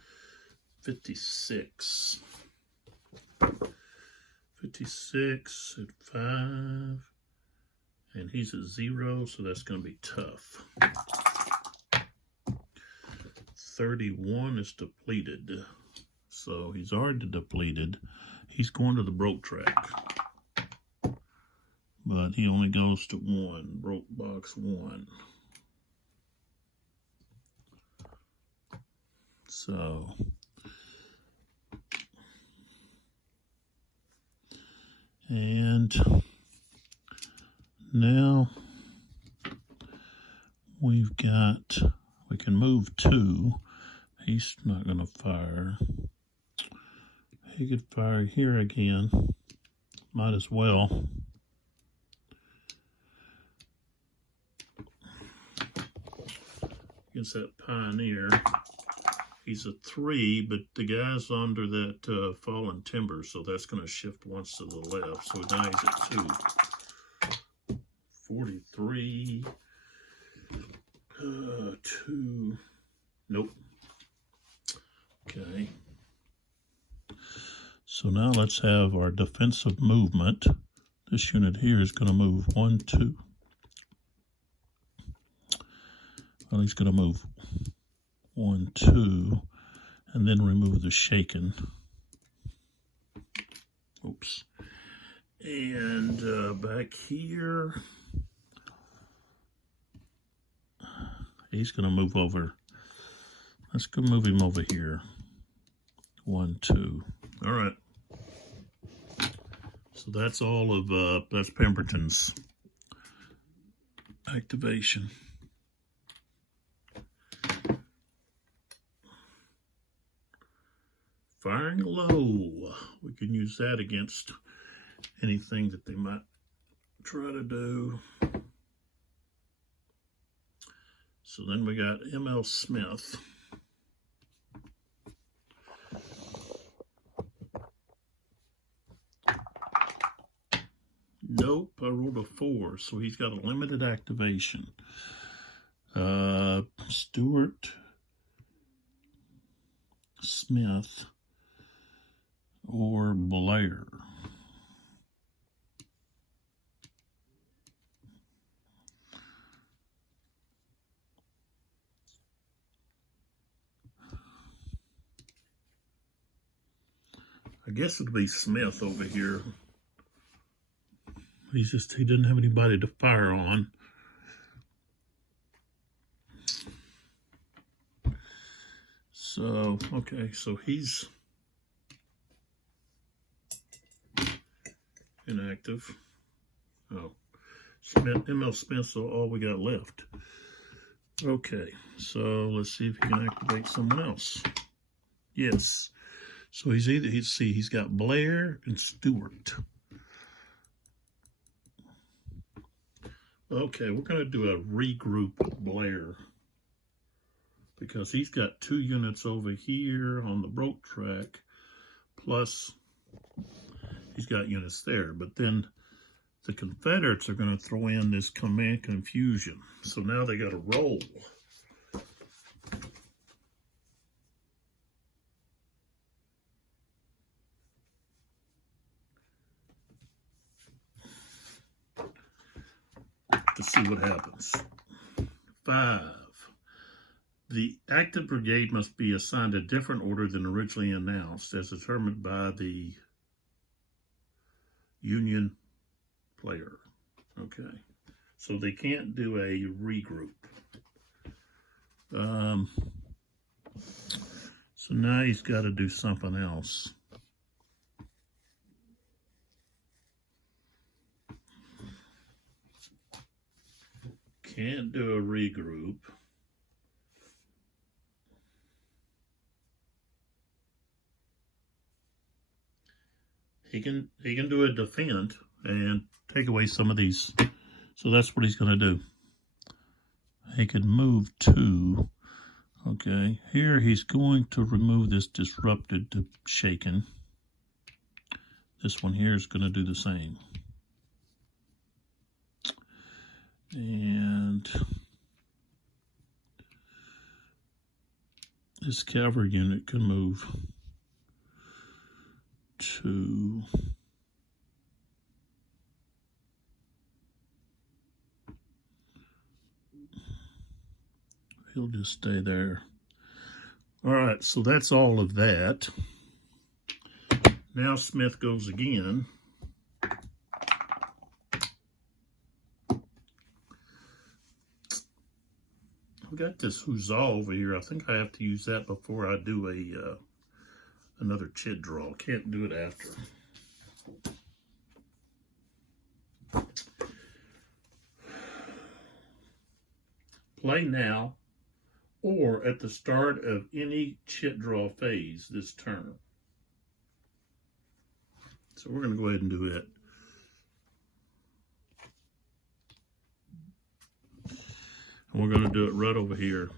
56. 56 at 5. And he's at 0, so that's going to be tough. 31 is depleted. So he's already depleted. He's going to the broke track. But he only goes to 1. Broke box 1. So and now we can move 2. He's not going to fire. He could fire here again. Might as well. Against that Pioneer. He's a 3, but the guy's under that fallen timber, so that's going to shift once to the left. So now he's at 2. 43. 2. Nope. Okay. So now let's have our defensive movement. This unit here is going to move 1, 2. Well, he's going to move 1, 2, and then remove the shaken. Oops. And back here, he's going to move over. Let's go move him over here. 1, 2. All right. So that's all of that's Pemberton's activation. Firing low. We can use that against anything that they might try to do. So then we got M.L. Smith. Nope, I rolled a 4, so he's got a limited activation. Stewart, Smith, or Blair. I guess it'll be Smith over here. He didn't have anybody to fire on. So, okay, so he's inactive. Oh, M.L. Smith's all we got left. Okay, so let's see if he can activate someone else. Yes. So he's got Blair and Stewart. Okay, we're going to do a regroup with Blair because he's got 2 units over here on the broke track, plus he's got units there. But then the Confederates are going to throw in this command confusion. So now they got to roll. To see what happens. 5. The active brigade must be assigned a different order than originally announced, as determined by the Union player. Okay, so they can't do a regroup. So now he's got to do something else. Can't do a regroup. He can do a defend. and take away some of these. So that's what he's going to do. He could move 2. Okay, here he's going to remove this disrupted to shaken. This one here is going to do the same. And this cavalry unit can move 2. He'll just stay there. All right, so that's all of that. Now Smith goes again. I've got this huzzah over here. I think I have to use that before I do another chit draw. Can't do it after. Play now or at the start of any chit draw phase this turn. So we're going to go ahead and do it. And we're going to do it right over here.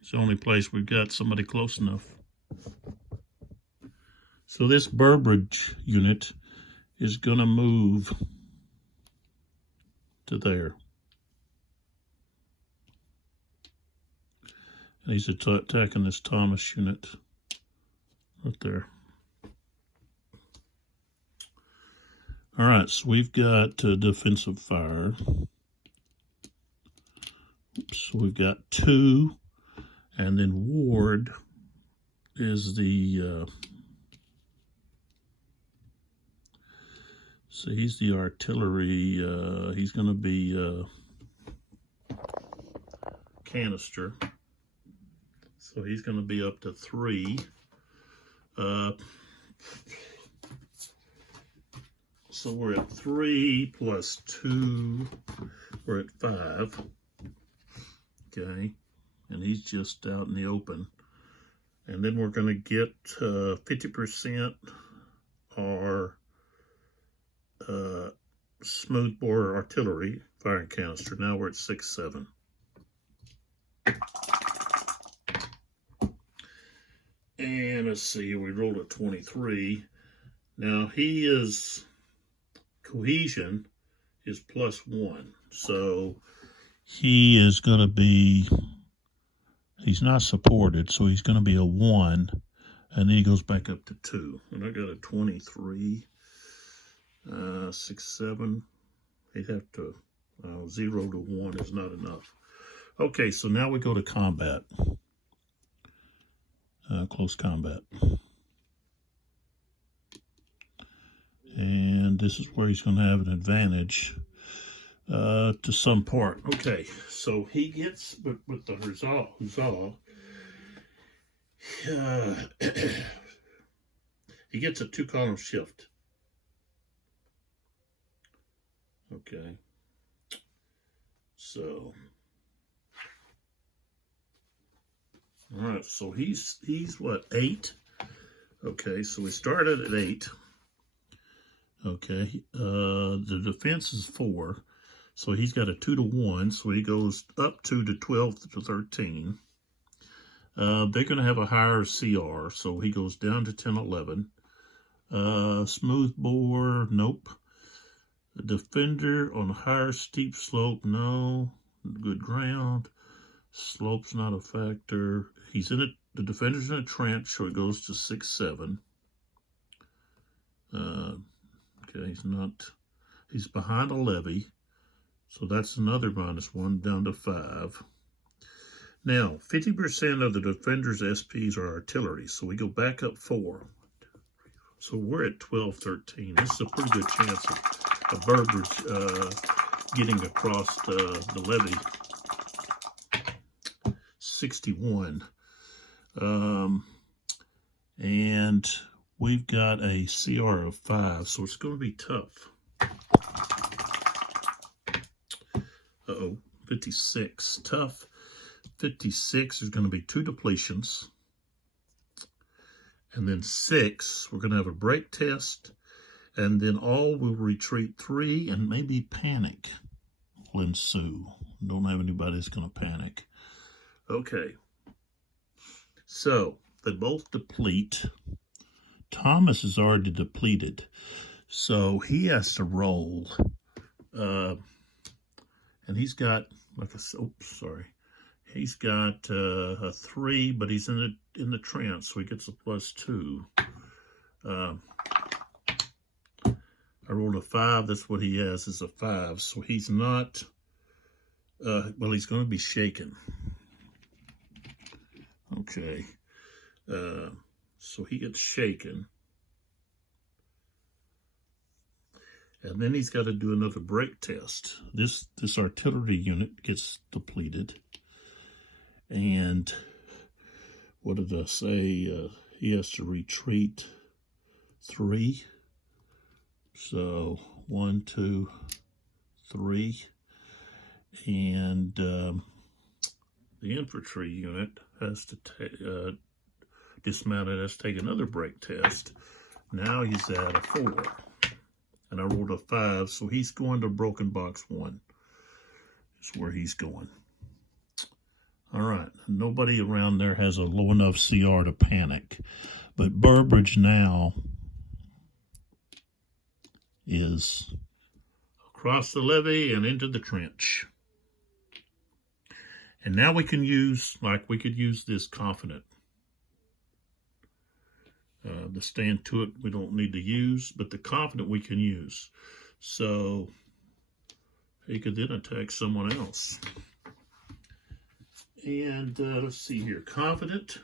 It's the only place we've got somebody close enough. So this Burbridge unit is going to move to there. And he's attacking this Thomas unit right there. All right, so we've got defensive fire. So we've got 2, and then Ward is the, so he's the artillery, he's going to be canister. So he's going to be up to 3. So we're at 3 plus 2. We're at 5. Okay. And he's just out in the open. And then we're going to get 50% our smoothbore artillery firing canister. Now we're at 6, 7. And let's see, we rolled a 23. Now he is, cohesion is +1. So he is going to be, he's not supported, so he's going to be a 1. And then he goes back up to 2. And I got a 23, 6, 7. He'd have to, 0 to 1 is not enough. Okay, so now we go to combat. Close combat. And this is where he's going to have an advantage to some part. Okay, so he gets, with the huzzah, he gets a 2-column shift. Okay, so... All right, so he's what, 8? Okay, so we started at 8. Okay, the defense is 4, so he's got a 2 to 1, so he goes up 2 to 12 to 13. They're going to have a higher CR, so he goes down to 10, 11. Smooth bore, nope. The defender on a higher steep slope, no. Good ground. Slope's not a factor. He's in it. The defender's in a trench, so it goes to 6, 7. Okay, he's behind a levee, so that's another -1 down to 5. Now, 50% of the defender's SPs are artillery, so we go back up 4. So we're at 12, 13. This is a pretty good chance of Burbridge getting across the levee. 61. And we've got a CR of 5, so it's going to be tough. 56. Tough. 56 is going to be 2 depletions. And then 6, we're going to have a break test. And then all will retreat 3, and maybe panic will ensue. Don't have anybody that's going to panic. Okay. So, they both deplete. Thomas is already depleted. So, he has to roll. And he's got, like a, oops, sorry. He's got a 3, but he's in the trance, so he gets a +2. I rolled a 5. That's what he has, is a 5. So he's not, well, he's going to be shaken. Okay. So he gets shaken. And then he's got to do another break test. This artillery unit gets depleted. And what did I say? He has to retreat 3. So 1, 2, 3. And the infantry unit has to dismount it, has to take another break test. Now he's at a 4. And I rolled a 5, so he's going to broken box 1. Is where he's going. All right, nobody around there has a low enough CR to panic. But Burbridge now is across the levee and into the trench. And now we can use, like we could use this confident. The stand to it we don't need to use, but the confident we can use. So he could then attack someone else. And let's see here, confident.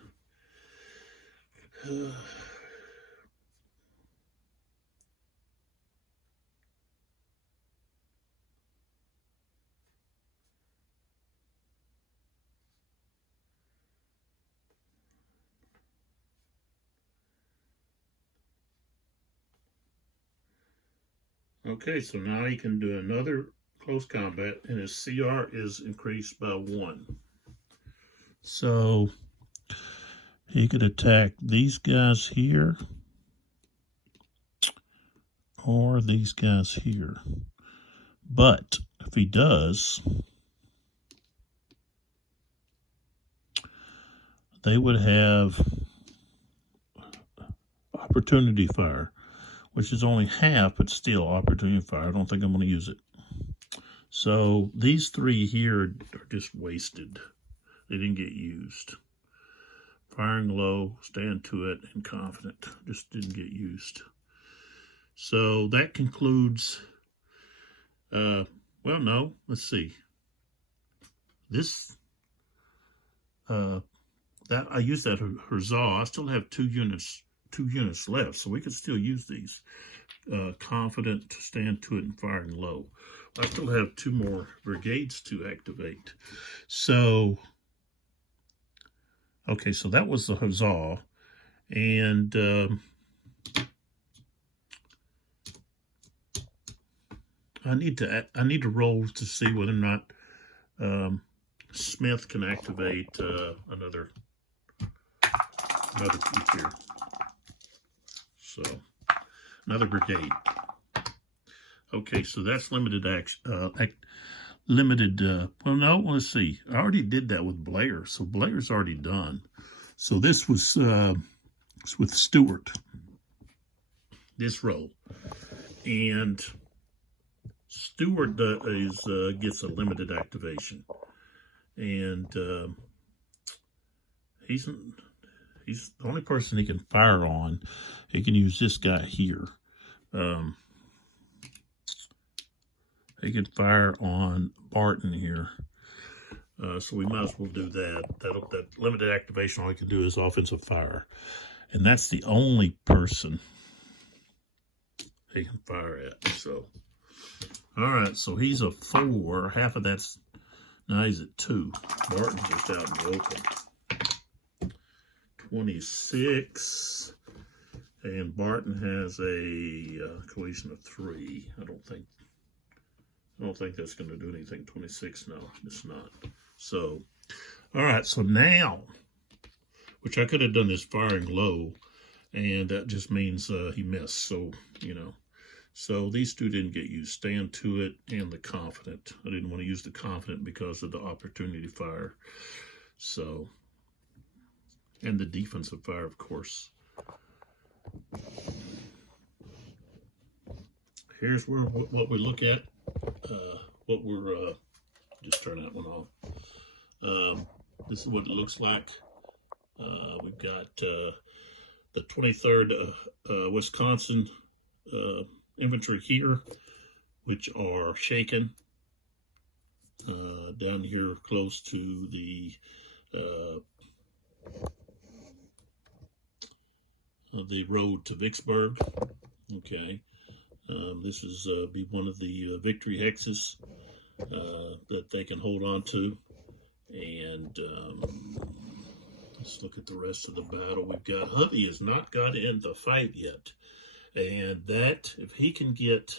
Okay, so now he can do another close combat, and his CR is increased by 1. So he could attack these guys here or these guys here. But if he does, they would have opportunity fire, which is only half, but still opportunity fire. I don't think I'm going to use it. So these 3 here are just wasted. They didn't get used. Firing low, stand to it, and confident just didn't get used. So that concludes, well, no, let's see. This, that I used that huzzah. I still have 2 units left, so we could still use these. Confident, stand to it, and firing low. I still have 2 more brigades to activate. So, okay, so that was the huzzah. And I need to roll to see whether or not Smith can activate another piece here. So another brigade. Okay, so that's limited action. Well, no, let's see. I already did that with Blair, so Blair's already done. So this was with Stewart, this roll. And Stewart gets a limited activation. And he's the only person he can fire on. He can use this guy here. He can fire on Barton here. So we might as well do that. That limited activation, all he can do is offensive fire. And that's the only person he can fire at. So, all right, so he's a 4. Half of that's, now he's at 2. Barton's just out in the open. 26. And Barton has a cohesion of 3. I don't think that's going to do anything. 26, no, it's not. So, all right, so now, which I could have done this firing low, and that just means he missed. So, you know, so these two didn't get used. Stand to it and the confident. I didn't want to use the confident because of the opportunity fire. So, and the defensive fire, of course. Here's where what we look at. What we're just turn that one off. This is what it looks like. We've got the 23rd Wisconsin infantry here, which are shaken down here close to the road to Vicksburg. Okay, this is be one of the victory hexes that they can hold on to, and let's look at the rest of the battle. We've got Hovey has not got in the fight yet, and that if he can get,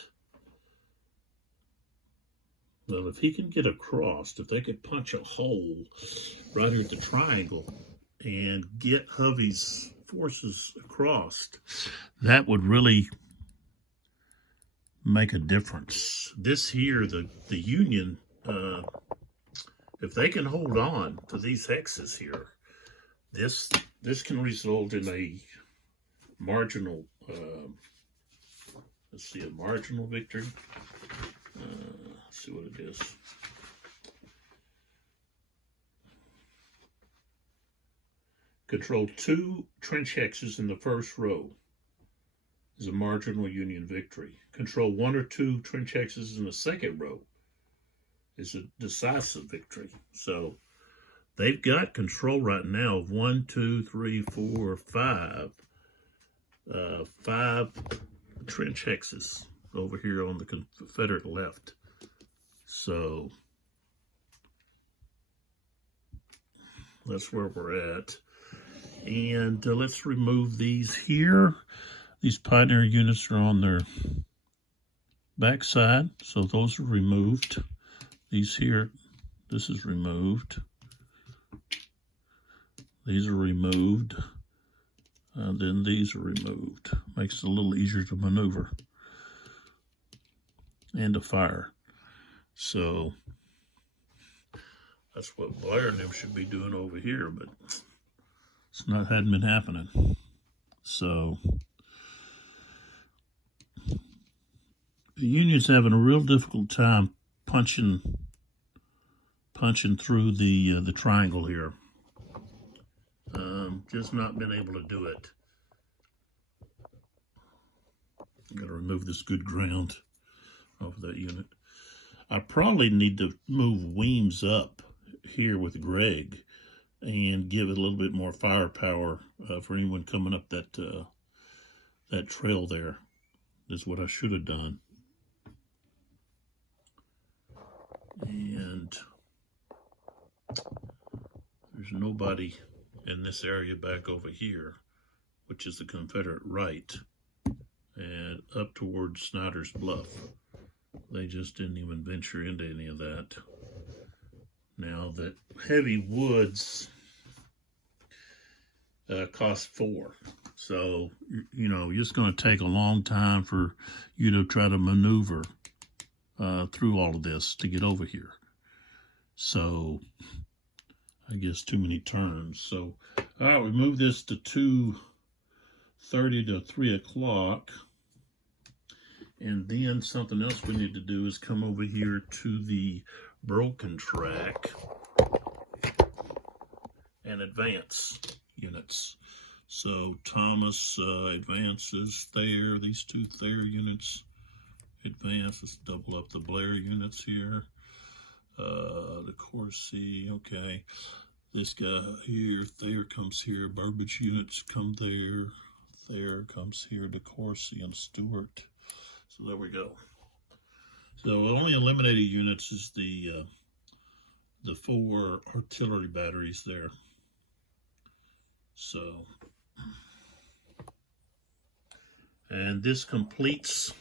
well, if he can get across, if they could punch a hole right here at the triangle and get Hovey's forces across, that would really make a difference. This here, the Union, if they can hold on to these hexes here, this can result in a marginal, let's see, a marginal victory. Let's see what it is. Control 2 trench hexes in the first row is a marginal Union victory. Control 1 or 2 trench hexes in the second row is a decisive victory. So they've got control right now of 1, 2, 3, 4, 5. 5 trench hexes over here on the Confederate left. So that's where we're at. And let's remove these here. These Pioneer units are on their backside, so those are removed. These here, this is removed. These are removed. Then these are removed. Makes it a little easier to maneuver and to fire. So that's what Blair and them should be doing over here, but it's not, hadn't been happening. So the Union's having a real difficult time punching through the triangle here. Just not been able to do it. Got to remove this good ground off of that unit. I probably need to move Weems up here with Greg and give it a little bit more firepower for anyone coming up that trail there. Is what I should have done. And there's nobody in this area back over here, which is the Confederate right, and up towards Snyder's Bluff. They just didn't even venture into any of that. Now that heavy woods cost 4. So, you know, it's going to take a long time for you to try to maneuver through all of this to get over here. So, I guess too many turns. So, all right, we move this to 2:30 to 3 o'clock. And then something else we need to do is come over here to the broken track and advance units. So Thomas advances there. These 2 Thayer units advance. Let's double up the Blair units here. The Corsi, okay. This guy here, Thayer comes here. Burbage units come there. Thayer comes here. De Corsi and Stewart. So there we go. So only eliminated units is the 4 artillery batteries there. So, and this completes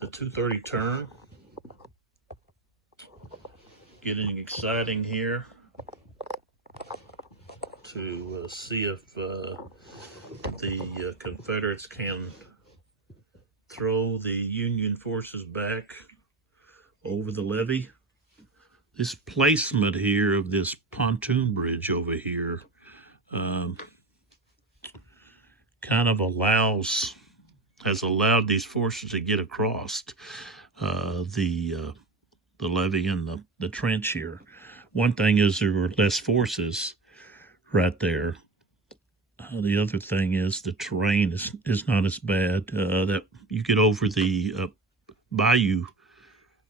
the 2:30 turn. Getting exciting here to see if the Confederates can throw the Union forces back over the levee. This placement here of this pontoon bridge over here kind of has allowed these forces to get across the levee and the trench here. One thing is there were less forces right there. The other thing is the terrain is not as bad. That you get over the Bayou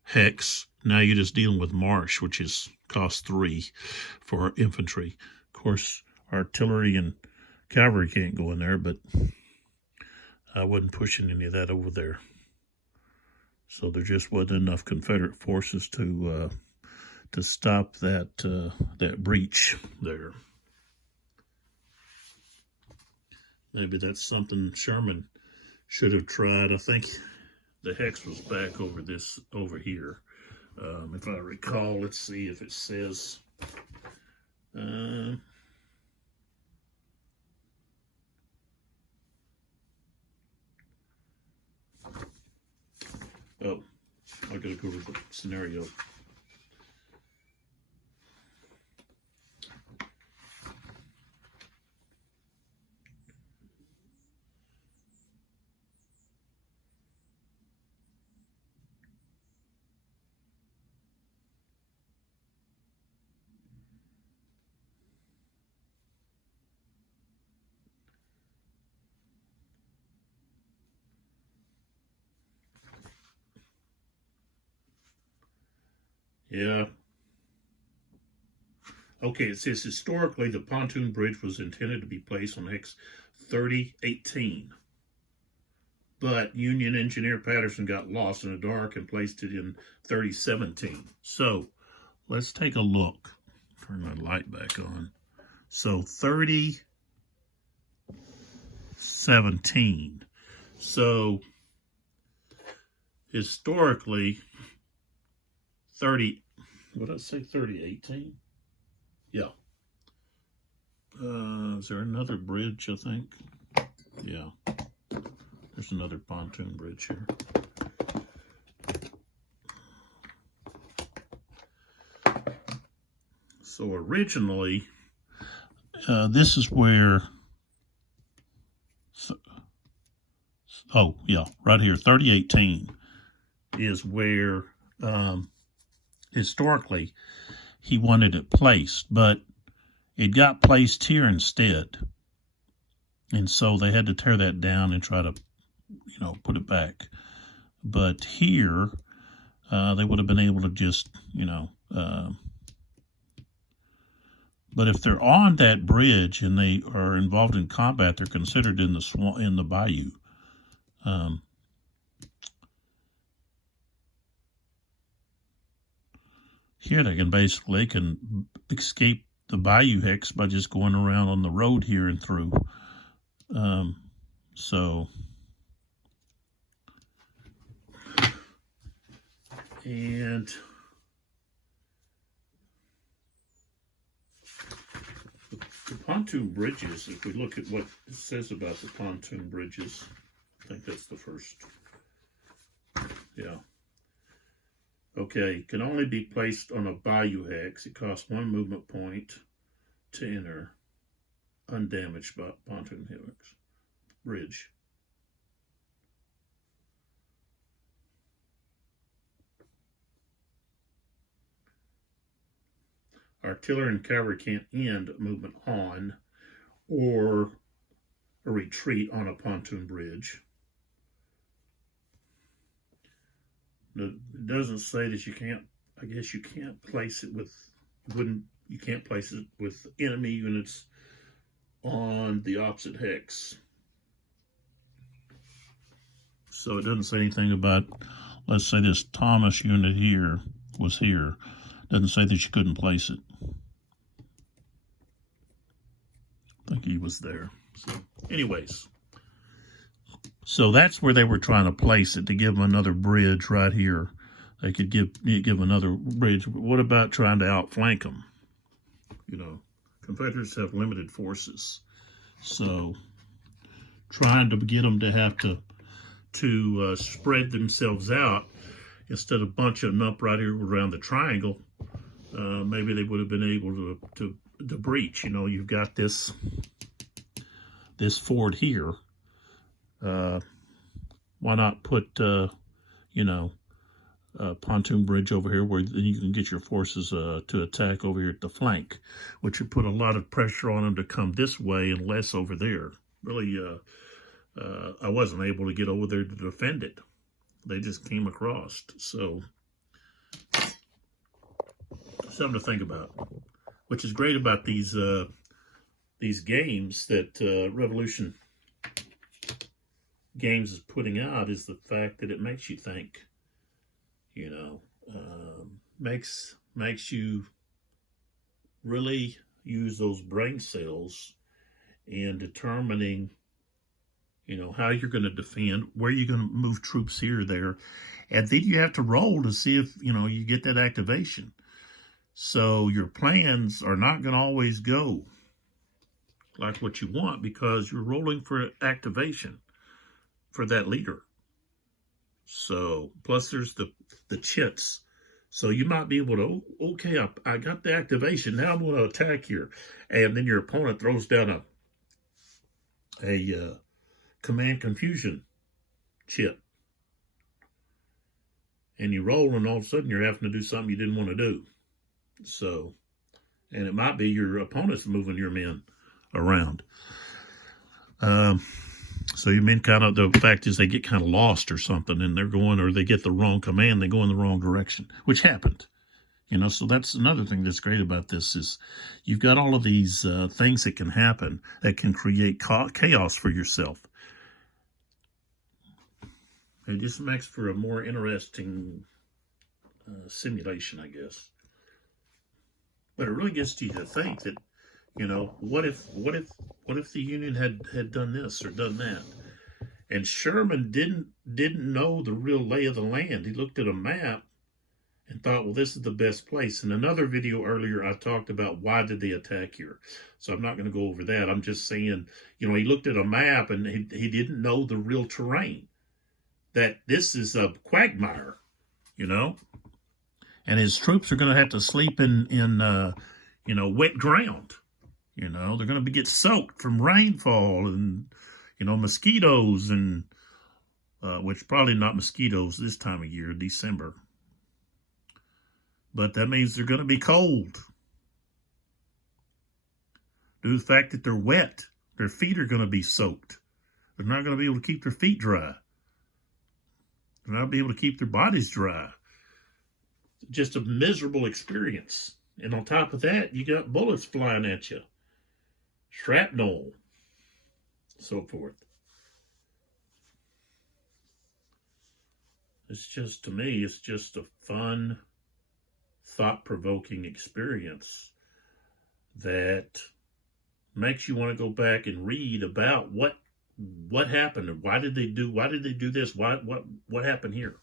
hex, now you're just dealing with marsh, which is cost 3 for infantry. Of course, artillery and cavalry can't go in there, but I wasn't pushing any of that over there. So there just wasn't enough Confederate forces to stop that breach there. Maybe that's something Sherman should have tried. I think the hex was back over here. If I recall, let's see if it says. Oh, I gotta go to the scenario. Yeah. Okay, it says historically the pontoon bridge was intended to be placed on Hex 3018. But Union engineer Patterson got lost in the dark and placed it in 3017. So let's take a look. Turn my light back on. So 3017. So historically, what did I say, 3018? Yeah. Is there another bridge, I think? Yeah. There's another pontoon bridge here. So originally, this is where, right here, 3018 is where, historically, he wanted it placed, but it got placed here instead. And so they had to tear that down and try to, put it back. But here, they would have been able to just, but if they're on that bridge and they are involved in combat, they're considered in the bayou. Here they can escape the bayou hex by just going around on the road here and through. And the pontoon bridges, if we look at what it says about the pontoon bridges, I think that's the first. Yeah. Okay, can only be placed on a bayou hex. It costs 1 movement point to enter. Undamaged by pontoon hex bridge. Artillery and cavalry can't end movement on or a retreat on a pontoon bridge. It doesn't say that you can't, I guess you can't place it with, you can't place it with enemy units on the opposite hex. So it doesn't say anything about, let's say this Thomas unit here was here. It doesn't say that you couldn't place it. I think he was there. So anyways. So that's where they were trying to place it, to give them another bridge right here. They could give another bridge. But what about trying to outflank them? Confederates have limited forces. So trying to get them to have to spread themselves out instead of bunching up right here around the triangle, maybe they would have been able to breach. You know, you've got this ford here. Why not put, you know, a pontoon bridge over here where then you can get your forces to attack over here at the flank, which would put a lot of pressure on them to come this way and less over there. Really, I wasn't able to get over there to defend it. They just came across. So, something to think about. Which is great about these games that Revolution Games is putting out is the fact that it makes you think. You know, makes you really use those brain cells in determining, you know, how you're going to defend, where you're going to move troops here or there. And then you have to roll to see if, you know, you get that activation. So your plans are not going to always go like what you want because you're rolling for activation for that leader. So, plus there's the chits. So you might be able to, okay, I got the activation. Now I'm going to attack here. And then your opponent throws down a command confusion chit. And you roll and all of a sudden you're having to do something you didn't want to do. So, and it might be your opponent's moving your men around. So you mean kind of the fact is they get kind of lost or something and they're going, or they get the wrong command, they go in the wrong direction, which happened. You know, so that's another thing that's great about this is you've got all of these things that can happen that can create chaos for yourself. It just makes for a more interesting simulation, I guess. But it really gets you to think that, you know, what if the Union had done this or done that? And Sherman didn't know the real lay of the land. He looked at a map and thought, well, this is the best place. In another video earlier, I talked about why did they attack here. So I'm not going to go over that. I'm just saying, you know, he looked at a map and he didn't know the real terrain. That this is a quagmire, you know, and his troops are going to have to sleep in you know, wet ground. You know, they're going to get soaked from rainfall and, you know, mosquitoes and, which probably not mosquitoes this time of year, December. But that means they're going to be cold. Due to the fact that they're wet, their feet are going to be soaked. They're not going to be able to keep their feet dry. They're not be able to keep their bodies dry. Just a miserable experience. And on top of that, you got bullets flying at you. Shrapnel. So forth. It's just, to me, it's just a fun, thought-provoking experience that makes you want to go back and read about what happened and why did they do this? What happened here?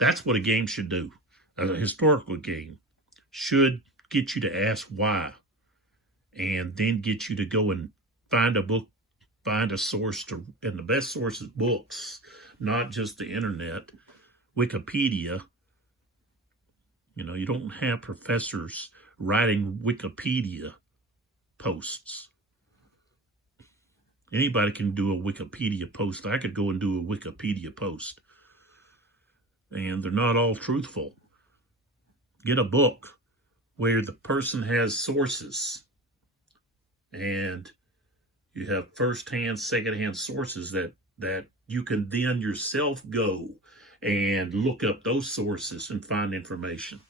That's what a game should do. A historical game should get you to ask why, and then get you to go and find a book, find a source to, and the best source is books, not just the internet, Wikipedia. You know, you don't have professors writing Wikipedia posts. Anybody can do a Wikipedia post. I could go and do a Wikipedia post. And they're not all truthful. Get a book where the person has sources. And you have first-hand, second-hand sources that you can then yourself go and look up those sources and find information.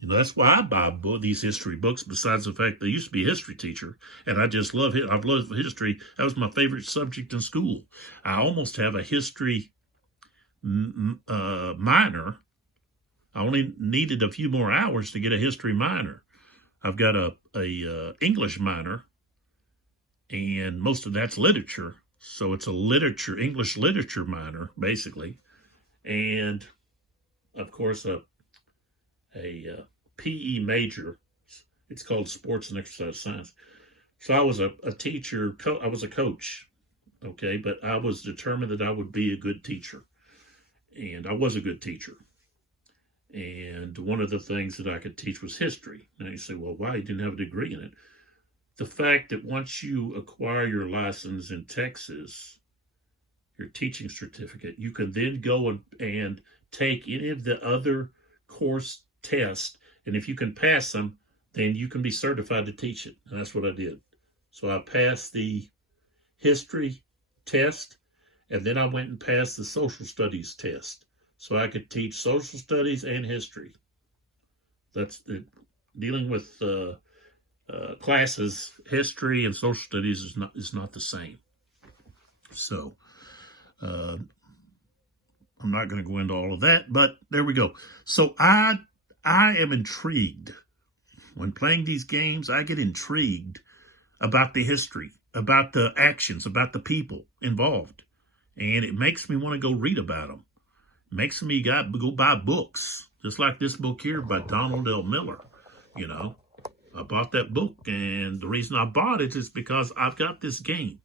You know, that's why I buy these history books, besides the fact that I used to be a history teacher, and I just love it. I've loved history. That was my favorite subject in school. I almost have a history minor. I only needed a few more hours to get a history minor. I've got a English minor, and most of that's literature. So it's a English literature minor, basically. And, of course, a PE major It's called Sports and Exercise Science. So I was a teacher. I was a coach. Okay, but I was determined that I would be a good teacher, and I was a good teacher. And one of the things that I could teach was history. Now you say, well, why? You didn't have a degree in it. The fact that once you acquire your license in Texas, your teaching certificate, you can then go and take any of the other course tests, and if you can pass them, then you can be certified to teach it. And that's what I did. So I passed the history test, and then I went and passed the social studies test. So I could teach social studies and history. That's the dealing with classes. History and social studies is not the same. So I'm not going to go into all of that, but there we go. So I am intrigued when playing these games. I get intrigued about the history, about the actions, about the people involved, and it makes me want to go read about them. It makes me go buy books, just like this book here by Donald L. Miller. You know, I bought that book, and the reason I bought it is because I've got this game.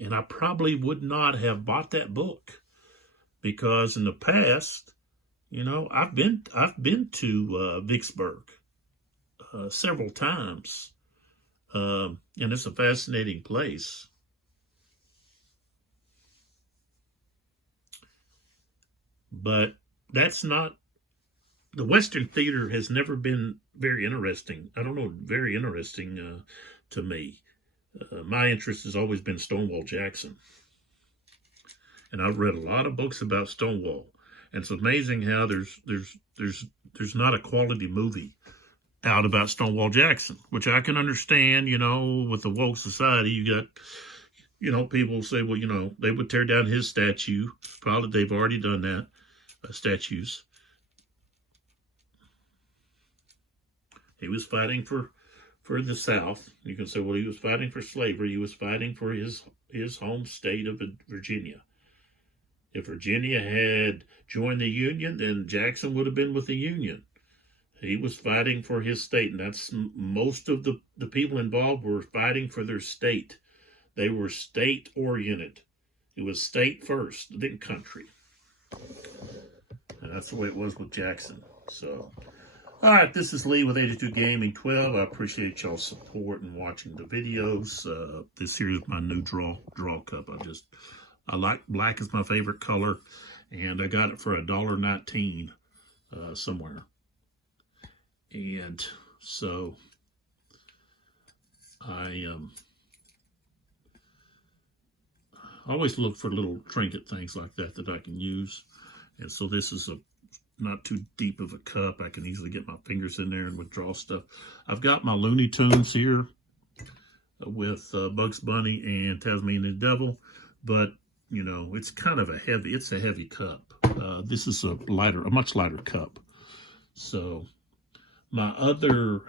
And I probably would not have bought that book because in the past, you know, I've been to Vicksburg several times, and it's a fascinating place. But that's not, the Western theater has never been very interesting. I don't know, very interesting to me. My interest has always been Stonewall Jackson. And I've read a lot of books about Stonewall. And it's amazing how there's not a quality movie out about Stonewall Jackson, which I can understand, you know, with the woke society. You got, you know, people say, well, you know, they would tear down his statue. Probably they've already done that, statues. He was fighting for the South. You can say, well, he was fighting for slavery. He was fighting for his home state of Virginia. If Virginia had joined the Union, then Jackson would have been with the Union. He was fighting for his state, and that's most of the people involved were fighting for their state. They were state-oriented. It was state first, then country. And that's the way it was with Jackson. So, all right, this is Lee with 82 Gaming 12. I appreciate y'all's support and watching the videos. This here is my new draw cup. I like black is my favorite color, and I got it for $1.19 somewhere. And so I always look for little trinket things like that I can use. And so this is not too deep of a cup. I can easily get my fingers in there and withdraw stuff. I've got my Looney Tunes here with Bugs Bunny and Tasmanian Devil, but you know, it's kind of a heavy cup. This is a much lighter cup. So my other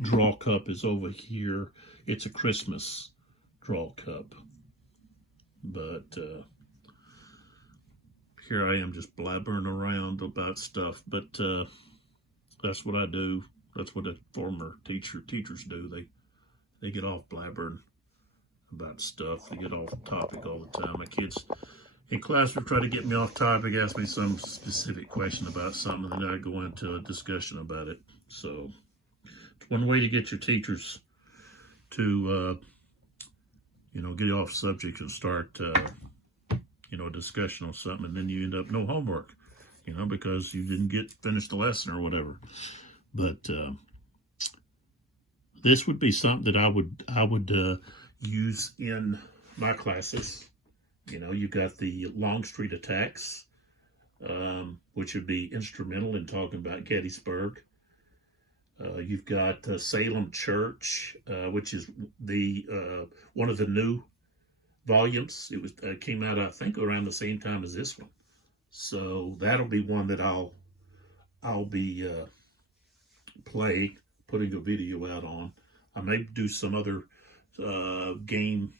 draw cup is over here. It's a Christmas draw cup. But here I am just blabbering around about stuff. But that's what I do. That's what a former teachers do. They get off blabbering about stuff. They get off topic all the time. My kids in class would try to get me off topic, ask me some specific question about something, and then I go into a discussion about it. So it's one way to get your teachers to, you know, get off subject and start, you know, a discussion on something, and then you end up no homework, you know, because you didn't finish the lesson or whatever. But this would be something that I would use in my classes. You know, you got the Longstreet attacks, which would be instrumental in talking about Gettysburg. You've got Salem Church, which is the one of the new volumes. It came out, I think, around the same time as this one. So that'll be one that I'll be putting a video out on. I may do some other game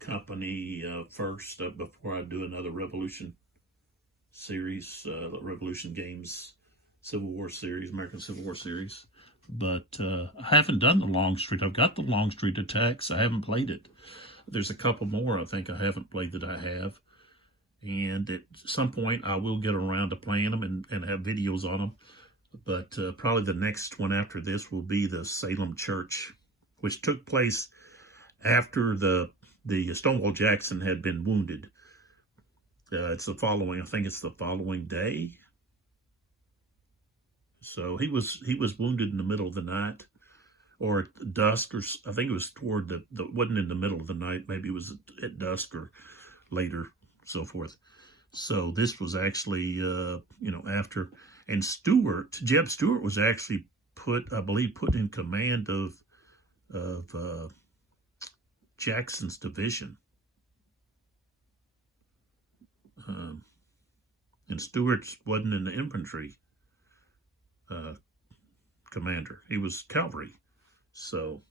company first before I do another Revolution series, Revolution Games Civil War series, American Civil War series. But I haven't done the Longstreet. I've got the Longstreet attacks. I haven't played it. There's a couple more I think I haven't played that I have. And at some point I will get around to playing them and have videos on them. But probably the next one after this will be the Salem Church, which took place after the Stonewall Jackson had been wounded. It's the following, I think it's the following day. So he was wounded in the middle of the night, or at dusk, or I think it was toward wasn't in the middle of the night. Maybe it was at dusk or later, so forth. So this was actually, after. And Jeb Stuart was actually put in command of Jackson's division. And Stuart wasn't in the infantry commander. He was cavalry. So,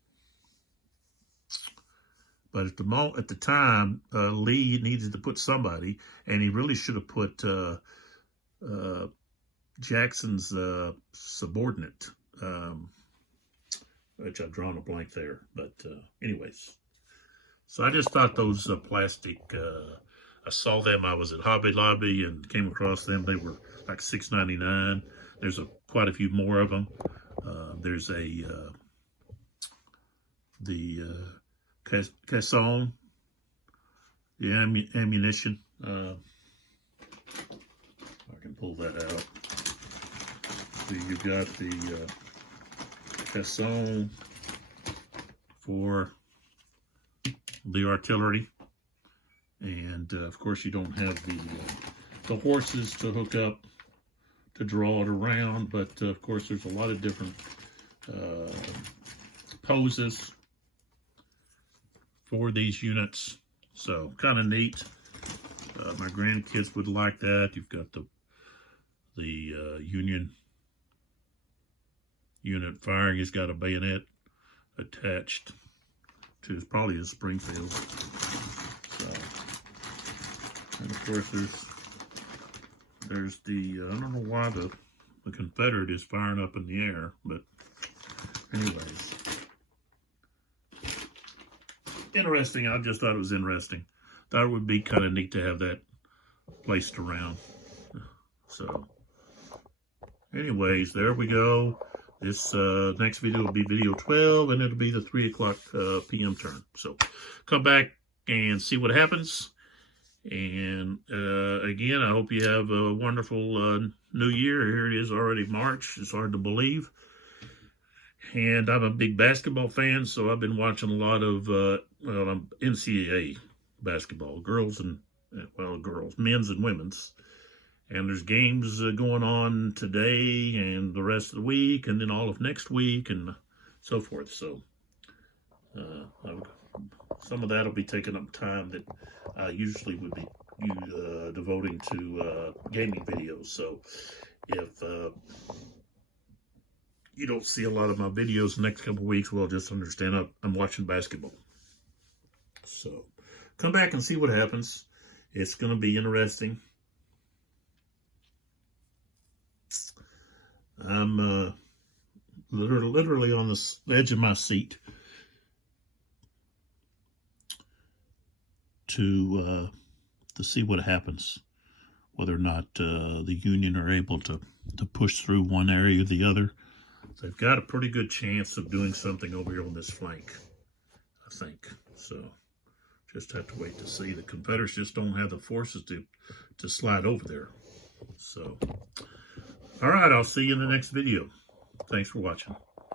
but at the time, Lee needed to put somebody, and he really should have put Jackson's subordinate, which I've drawn a blank there. But anyways, so I just thought those plastic, I saw them. I was at Hobby Lobby and came across them. They were like $6.99. There's quite a few more of them. There's the Chickasaw, the ammunition. I can pull that out. So you've got the Chickasaw for the artillery, and of course you don't have the horses to hook up to draw it around, but of course there's a lot of different poses for these units, so kind of neat. My grandkids would like that. You've got the Union unit firing. He's got a bayonet attached to probably his Springfield. So, and of course there's the I don't know why the Confederate is firing up in the air, but anyways, interesting. I just thought it was interesting. Thought it would be kind of neat to have that placed around. So anyways, there we go. This next video will be video 12, and it'll be the 3 o'clock p.m. turn. So come back and see what happens. And again, I hope you have a wonderful new year. Here it is, already March. It's hard to believe. And I'm a big basketball fan, so I've been watching a lot of NCAA basketball, men's and women's. And there's games going on today and the rest of the week, and then all of next week, and so forth. So some of that will be taking up time that I usually would be devoting to gaming videos. So if you don't see a lot of my videos the next couple of weeks, well, just understand I'm watching basketball. So come back and see what happens. It's going to be interesting. I'm literally on the edge of my seat to see what happens, whether or not the Union are able to push through one area or the other. They've got a pretty good chance of doing something over here on this flank, I think. So just have to wait to see. The Confederates just don't have the forces to slide over there. So, all right, I'll see you in the next video. Thanks for watching.